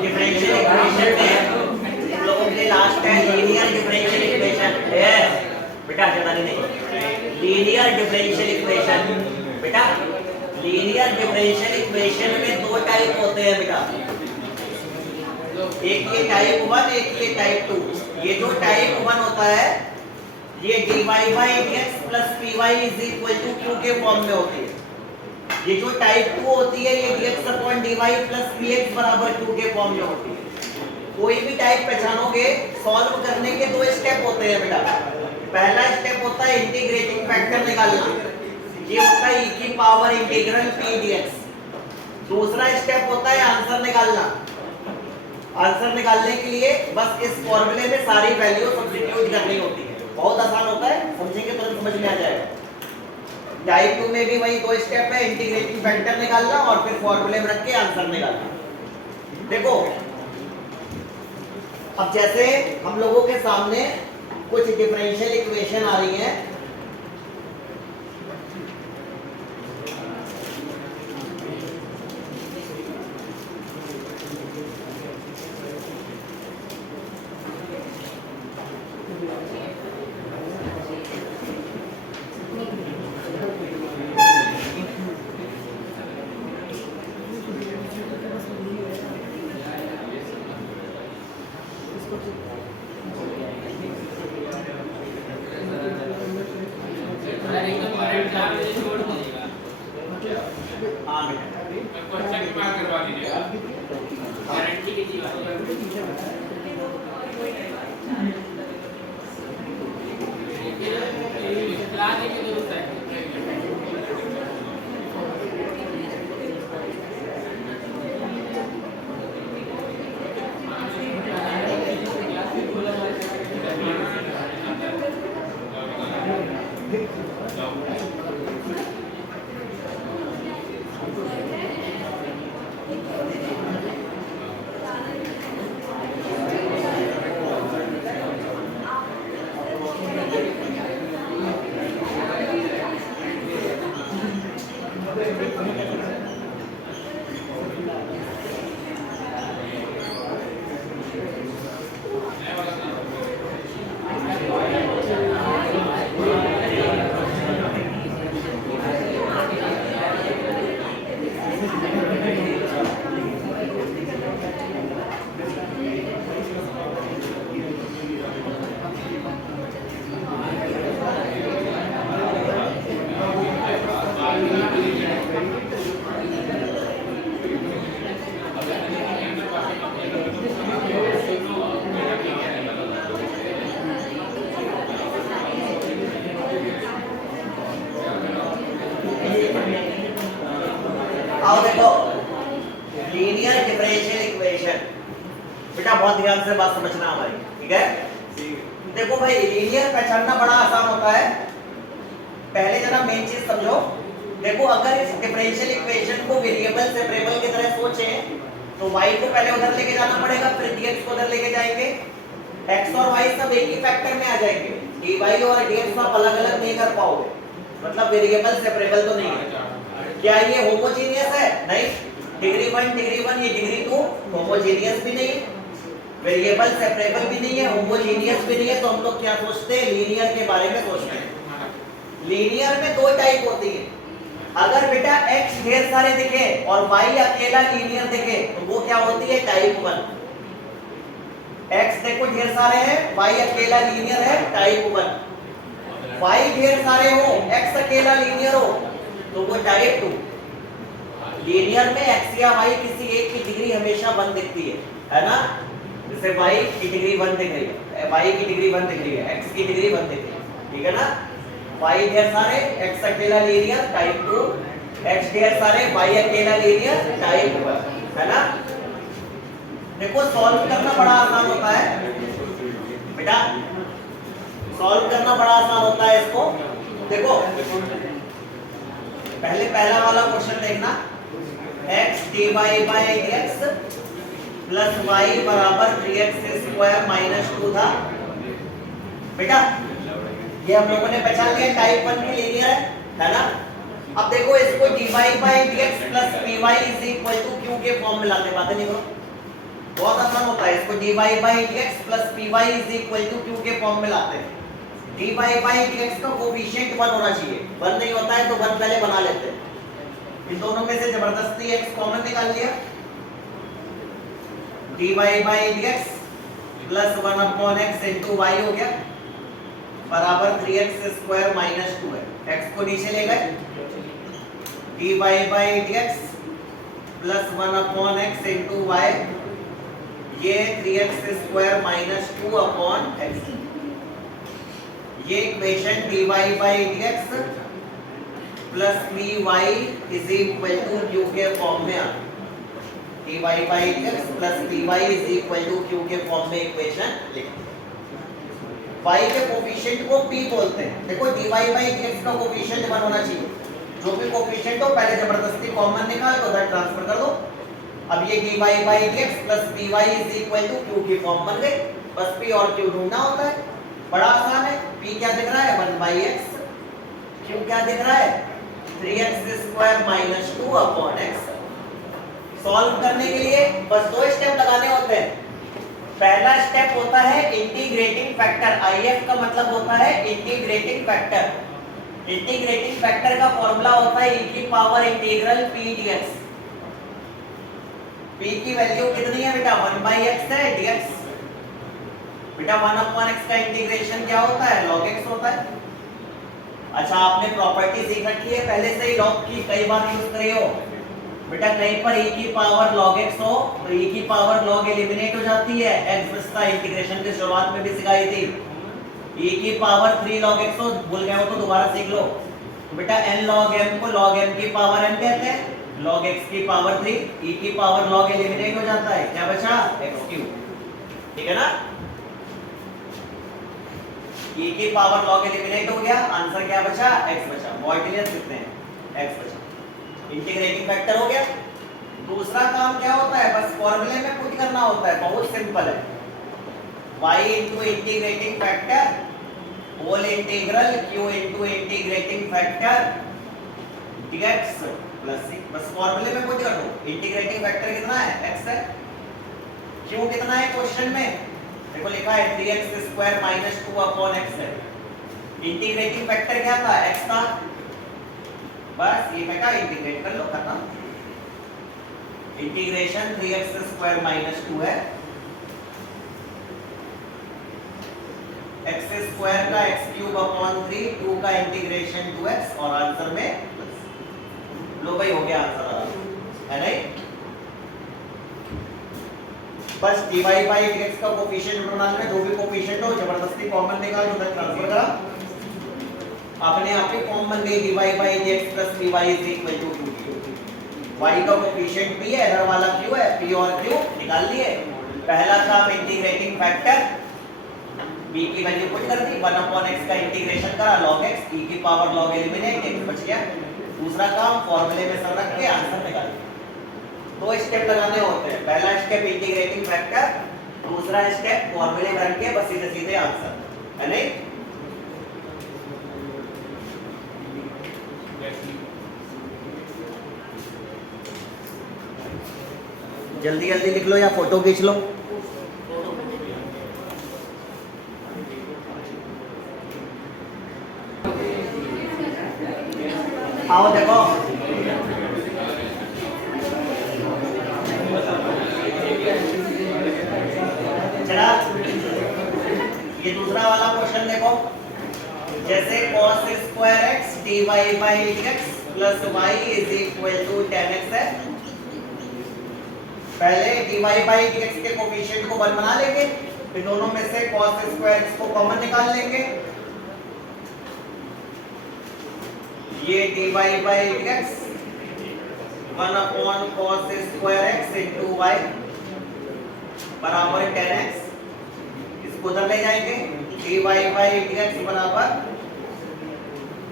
डिफरेंशियल इक्वेशन में लोगों के लास्ट है लीनियर डिफरेंशियल इक्वेशन है बेटा, ज्यादा नहीं, लीनियर डिफरेंशियल इक्वेशन बेटा, लीनियर डिफरेंशियल इक्वेशन में 2 टाइप होते हैं बेटा, एक ये टाइप 1, एक ये टाइप 2। ये जो टाइप 1 होता है ये dy by dx plus py is equal to q के फॉर्म में होती है, ये जो टाइप 2 होती है ये dx upon dy plus px बराबर 2 के फॉर्म में होती है। कोई भी टाइप पहचानोगे, सॉल्व करने के 2 स्टेप होते हैं बेटा, पहला स्टेप होता है इंटीग्रेटिंग फैक्टर निकालना, ये होता है e की पावर इंटीग्रल p dx, दूसरा स्टेप होता है आंसर निकालना, आंसर निकालने के लिए बस इस फॉर्मूले में सारी वैल्यू सब्स्टिट्यूट करनी होती है, बहुत आसान होता है, समझेंगे तुरंत समझ में आ जाएगा। टाइप 2 में भी वही 2 स्टेप है, इंटीग्रेटिंग फैक्टर निकालना और फिर फॉर्मूले में रख के आंसर निकालना। देखो अब जैसे हम लोगों के सामने कुछ डिफरेंशियल इक्वेशन आ रही हैं, हाँ बेटा क्वेश्चन की बात करवा दीजिए गारंटी की चीज लाने की जरूरत है आओ देखो लीनियर डिफरेंशियल इक्वेशन बेटा बहुत ध्यान से बात समझना हमारी ठीक है। देखो भाई लीनियर पहचानना बड़ा आसान होता है। पहले जरा मेन चीज समझो। देखो अगर इस डिफरेंशियल इक्वेशन को वेरिएबल सेपरेबल की तरह सोचें तो y को पहले उधर लेके जाना पड़ेगा फिर dx को उधर लेके जाएंगे। x और y सब एक ही फैक्टर में आ जाएंगे। dy और dx आप अलग अलग नहीं कर पाओगे मतलब वेरिएबल सेपरेबल तो नहीं है। क्या ये होमोजीनियस है? नहीं। डिग्री 1 ये डिग्री 2 होमोजीनियस भी नहीं, वेरिएबल सेपरेबल भी नहीं है, होमोजीनियस भी नहीं है। तो हम लोग क्या सोचते हैं? लीनियर के बारे में सोचते हैं। लीनियर में दो टाइप होती है। अगर बेटा x ढेर सारे दिखे और y अकेला लीनियर दिखे तो वो क्या होती है? टाइप 1। x देखो ढेर सारे हैं, y अकेला लीनियर है, टाइप 1। y ढेर सारे हो, x अकेला लीनियर हो तो वो टाइप 2। लीनियर में x या y किसी एक की डिग्री हमेशा 1 दिखती है ना? जैसे y की डिग्री 1 दिख रही है, y की डिग्री 1 दिख रही है, x की डिग्री 1 दिख रही है, ठीक है ना? y ढेर सारे, x अकेला लीनियर, टाइप 2। x ढेर सारे, y अकेला लीनियर, टाइप 1, है ना? देखो सॉल्व करना बड़ा आसान होता है बेटा, सॉल्व करना बड़ा आसान होता है इसको। देखो पहले पहला वाला क्वेश्चन देखना, x dy by dx plus y बराबर 3x स्क्वायर माइनस 2 था बेटा। ये हम लोगों ने पहचान लिया टाइप 1 की लीनियर है ना? अब देखो इसको dy by dx plus py is equal to q के फॉर्म में लाते, बातें नहीं करो, बहुत आसान होता है। इसको dy by dx plus py is equal to q के फॉर्म में लाते हैं। dy by dx का कोफिशिएंट 1 होना चाहिए, 1 नहीं होता है तो 1 पहले बना लेते हैं। इन दोनों में से जबरदस्ती x कॉमन निकाल लिया, dy by dx plus 1 upon x into y हो गया बराबर 3x स्क्वायर माइनस 2 है। x को नीचे ले गए, dy by dx plus 1 upon x into y, ये 3x square minus 2 upon x। ये equation dy by dx plus py is equal to q के फॉर्म में आ, dy by dx plus py is equal to q के form में equation लिखते हैं। y के कोफिशिएंट को p बोलते हैं। देखो dy by dx का कोफिशिएंट 1 होना चाहिए, जो भी कोफिशिएंट हो पहले जबरदस्ती कॉमन निकाल दो, उधर ट्रांसफर कर दो। अब ये dy by dx plus py is equal to q की फॉर्म बन गई, बस p और q ढूंढना होता है, बड़ा आसान है। p क्या दिख रहा है? 1 by x, q क्या दिख रहा है? 3x square minus 2 upon x। Solve करने के लिए बस दो स्टेप लगाने होते हैं। पहला स्टेप होता है इंटीग्रेटिंग फैक्टर, IF का मतलब होता है इंटीग्रेटिंग फैक्टर। इंटीग्रेटिंग फैक्टर का फॉर्मूला होता है e की power integral p dx। p की वैल्यू कितनी है बेटा? 1 by x है, dx बेटा 1 अपॉन x का इंटीग्रेशन क्या होता है? log x होता है। अच्छा आपने प्रॉपर्टी सीख रखी है पहले से ही, log की कई बार यूज करी हो, बेटा कहीं पर e की पावर log x हो तो e की पावर log एलिमिनेट हो जाती है, x बचता। इंटीग्रेशन की शुरुआत में भी सिखाई थी। e की पावर 3 log x हो, भूल गए हो तो दोबारा सीख लो। बेटा n log m को log m की पावर m कहते हैं, log x की पावर 3, e की पावर log एलिमिनेट हो जाता है, क्या बचा x क्यूब, ठीक है ना। e की पावर log एलिमिनेट हो गया, आंसर क्या बचा x बचा। मॉड्यूलस कितने हैं, x बचा। इंटीग्रेटिंग फैक्टर हो गया। दूसरा काम क्या होता है, बस फॉर्मूले में पुट करना होता है, बहुत सिंपल है। y into integrating factor whole integral q into integrating factor dx plus c, बस फॉर्मूले में पुट कर दो। इंटीग्रेटिंग फैक्टर कितना है, x है। q कितना है क्वेश्चन में, देखो लिखा है 3x square minus 2 upon x है। इंटीग्रेटिंग फैक्टर क्या था, x था, बस ये मैं कहा इंटीग्रेट कर लो, खत्म। इंटीग्रेशन 3x स्क्वायर माइनस 2 है, x स्क्वायर का x क्यूब अपॉन 3, 2 का इंटीग्रेशन 2x और आंसर में लो भाई, हो गया आंसर, है नहीं। बस dy बाई dx का कोफिशिएंट प्रोनाउन में जो भी कोफिशिएंट हो जबरदस्ती कॉमन निकाल दो, उधर ट्रांसफर करा, अपने आप ही फॉर्म बन गई dy by dx plus dy is equal to 2q। y का कोफिशिएंट p है, इधर वाला q है, p और q निकाल लिए। पहला काम इंटीग्रेटिंग फैक्टर b की वैल्यू पुट कर दी, 1 अपॉन x का इंटीग्रेशन करा log x, e की पावर log एलिमिनेट, x बच गया। दूसरा काम फॉर्मूले में सब रख के आंसर निकाल दिया। दो स्टेप लगाने होते हैं, पहला स्टेप इंटीग्रेटिंग फैक्टर, दूसरा स्टेप फॉर्मूले में रख के बस सीधे सीधे आंसर, है नहीं। जल्दी जल्दी लिख लो या फोटो खींच लो। आओ देखो, चला ये दूसरा वाला क्वेश्चन देखो, जैसे cos square x dy by dx plus y is equal to tan x है। पहले dy बाई dx के कोफिशिएंट को 1 बना लेंगे, फिर दोनों में से cos स्क्वायर x को कॉमन निकाल लेंगे। ये dy by dx 1 upon cos square x into y बराबर tan x, इसको उधर ले जाएंगे, dy बाई dx बराबर,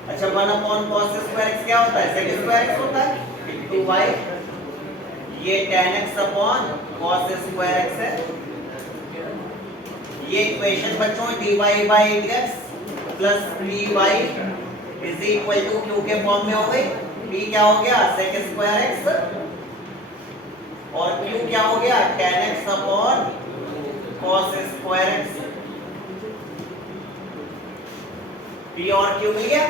अच्छा 1 अपॉन cos स्क्वायर x क्या होता है, sec स्क्वायर x होता है, इनटू y, ये tan x upon cos square x है। ये इक्वेशन बच्चों dy by dx plus py is equal to q के फॉर्म में हो गई। p क्या हो गया, sec स्क्वायर x, और q क्या हो गया, tan x upon cos square x। p और q मिल गया।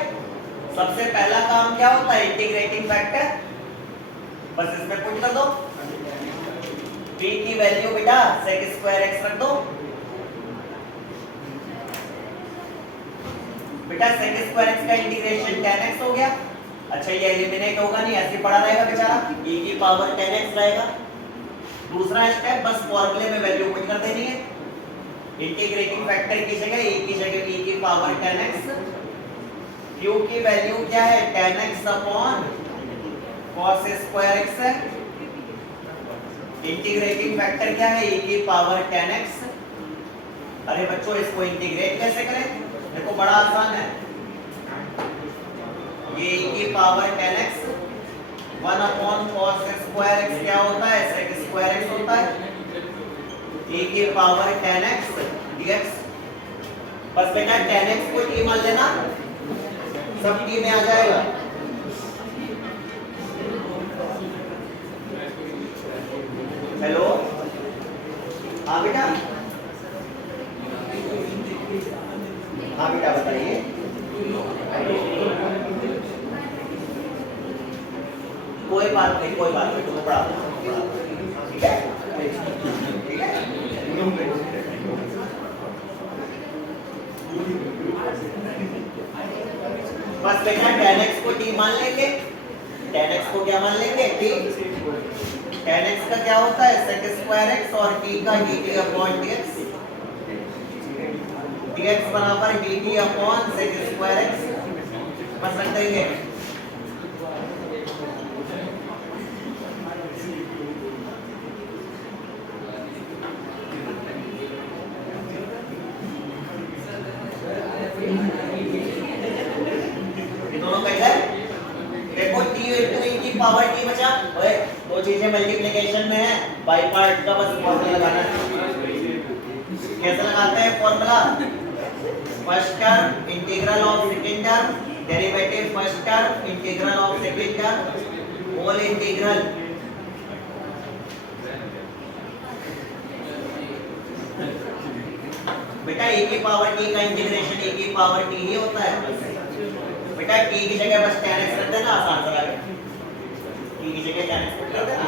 सबसे पहला काम क्या होता है, इंटीग्रेटिंग फैक्टर, बस इसमें पुट कर दो। p की वैल्यू बेटा sec स्क्वायर x रख दो। बेटा sec स्क्वायर x का इंटीग्रेशन tan x हो गया। अच्छा ये एलिमिनेट होगा नहीं, ऐसे पड़ा रहेगा बेचारा, e की पावर tan x रहेगा। दूसरा स्टेप बस फॉर्मूले में वैल्यू पुट कर देनी है। इंटीग्रेटिंग फैक्टर की जगह e की जगह e की पावर tan x, q की वैल्यू क्या है, tan x upon cos square x है। इंटीग्रेटिंग फैक्टर क्या है, e की पावर tan x। अरे बच्चों इसको इंटीग्रेट कैसे करें, देखो बड़ा आसान है। ये e की power tan x 1 upon cos square x क्या होता है, sec स्क्वायर x होता है, e की पावर tan x dx। बस बेटा tan x को t मान लेना, सब t में आ जाएगा। हेलो, हाँ बेटा, हाँ बेटा बताइए। कोई बात नहीं, कोई बात नहीं, तुमको पढ़ा ठीक है, ठीक है। बस बेटा tan x को t मान लेंगे, tan x को क्या मान लेंगे, t, tan x का क्या होता है sec स्क्वायर x और t का dt अपॉन dx, dx बराबर dt upon sec square x। बस रख देंगे। दोनों कट गए। देखो t into e की पावर t बचा, ओए दो चीजें मल्टीप्लिकेशन में है, बाई पार्ट का बस फॉर्मूला लगाना है। कैसे लगाते हैं formula? First term integral of second term, derivative first term integral of second term whole integral. बेटा e की पावर t का इंटीग्रेशन e की पावर t ही होता है। बेटा t की जगह बस tan x रख देना, आसान सा लगे। t की जगह tan x रख देना।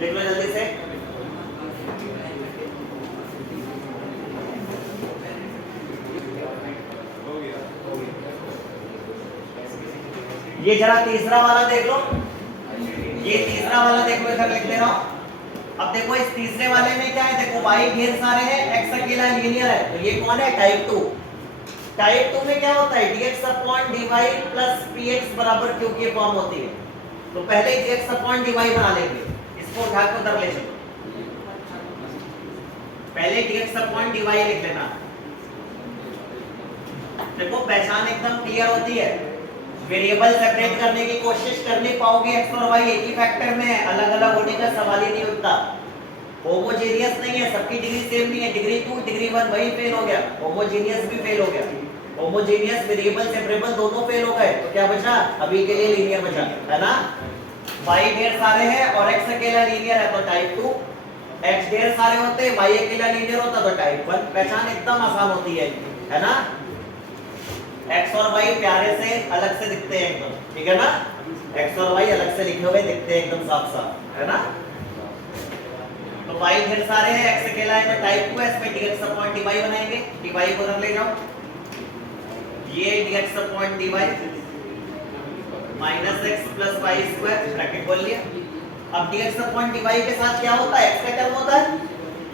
लिख लो जल्दी से। ये जरा तीसरा वाला देख लो, ये तीसरा वाला देखो, इधर लिख दे रहा हूं। अब देखो इस तीसरे वाले में क्या है, देखो y ढेर सारे हैं, x अकेला लीनियर है, तो ये कौन है? टाइप 2। टाइप 2 में क्या होता है? dx upon dy plus px बराबर q की फॉर्म होती है। तो पहले dx अपॉन dy बना लेंगे, इसको उठा के उधर ले चलो। पहले dx अपॉन dy लिख लेना। देखो पहचान एकदम क्लियर होती है। वेरिएबल सेपरेट करने की कोशिश कर नहीं पाओगे, x और y एक ही फैक्टर में है, अलग अलग होने का सवाल ही नहीं उठता। होमोजेनियस नहीं है, सबकी डिग्री सेम नहीं है, डिग्री 2 डिग्री 1 वही फेल हो गया, होमोजेनियस भी फेल हो गया। होमोजेनियस वेरिएबल सेपरेबल दोनों फेल हो गए, तो क्या बचा? अभी के लिए लीनियर बचा, है ना? y ढेर सारे हैं और x अकेला लीनियर है, तो टाइप 2। x ढेर सारे होते, y अकेला लीनियर होता, तो टाइप 1। पहचान एकदम आसान होती है ना? x और y प्यारे से अलग से दिखते हैं एकदम, ठीक है ना? x और y अलग से लिखे हुए दिखते हैं एकदम साफ साफ, है ना? तो y ढेर सारे हैं, x अकेला है, तो टाइप 2 है, इसमें dx अपॉन dy बनाएंगे, dy को उधर ले जाओ। ये dx upon dy minus x plus y square, bracket खोल लिया। अब dx अपॉन dy के साथ क्या होता है? x का टर्म होता है,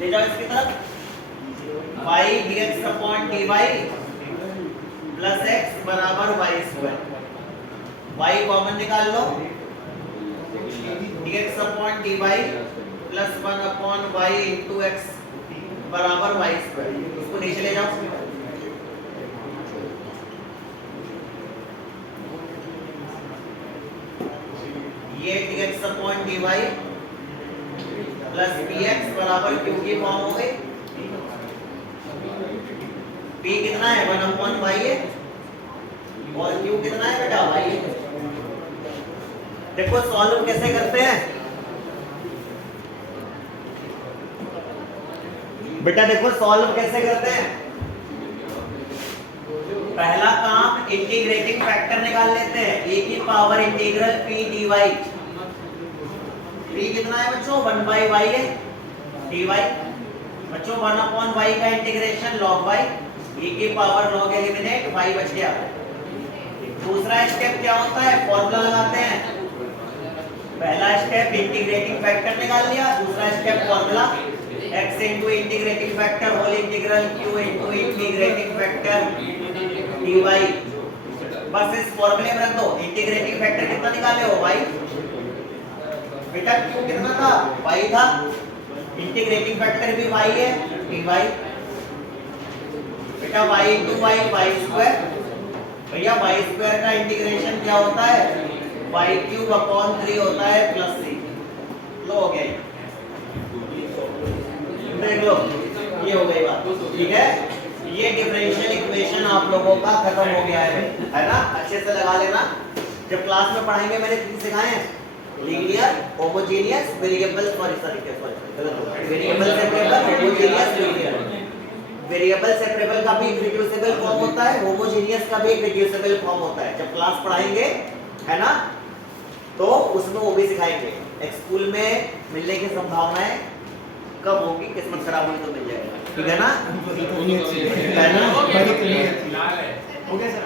ले जाओ इसकी तरफ। y dx upon dy plus x बराबर y स्क्वायर। y कॉमन निकाल लो, dx upon dy plus 1 upon y into x बराबर y स्क्वायर। उसको नीचे ले जाओ। ये dx upon dy plus px बराबर q की फॉर्म हो गई। p कितना है? 1 अपॉन y है, और q कितना है बेटा? y है। देखो सॉल्व कैसे करते हैं बेटा, देखो सॉल्व कैसे करते हैं। पहला काम इंटीग्रेटिंग फैक्टर निकाल लेते हैं, a की power integral p dy। p कितना है बच्चों? 1/y है, dy बच्चों 1 अपॉन y का इंटीग्रेशन log y, e की पावर log एलिमिनेट, y बच गया। दूसरा स्टेप क्या होता है? फॉर्मूला लगाते हैं। पहला स्टेप इंटीग्रेटिंग फैक्टर निकाल लिया, दूसरा step formula x into integrating factor whole integral q into integrating factor dy। बस इस फॉर्मूले में रख दो। इंटीग्रेटिंग फैक्टर कितना निकाले हो? y। बेटा q कितना था? y था। इंटीग्रेटिंग फैक्टर भी y है, dy। बेटा y इंटू y स्क्वायर। भैया y स्क्वायर का इंटीग्रेशन क्या होता है? y क्यूब अपॉन 3 होता है प्लस c। लो हो गया, देख लो ये हो गई बात, ठीक है? ये डिफरेंशियल इक्वेशन आप लोगों का खत्म हो गया है ना? अच्छे से लगा लेना। जब क्लास में पढ़ाएंगे मैंने तीन सिखाए हैं, linear, homogeneous, variable, variable separable, homogeneous, linear. Variable separable का भी एक रिड्यूसिबल फॉर्म होता है, होमोजेनियस का भी एक रिड्यूसिबल फॉर्म होता है। जब क्लास पढ़ाएंगे, है ना, तो उसमें वो भी सिखाएंगे। एक स्कूल में मिलने की संभावनाएं कब होगी? किस्मत खराब हुई तो मिल जाएगा, ठीक है ना? हो गया सर।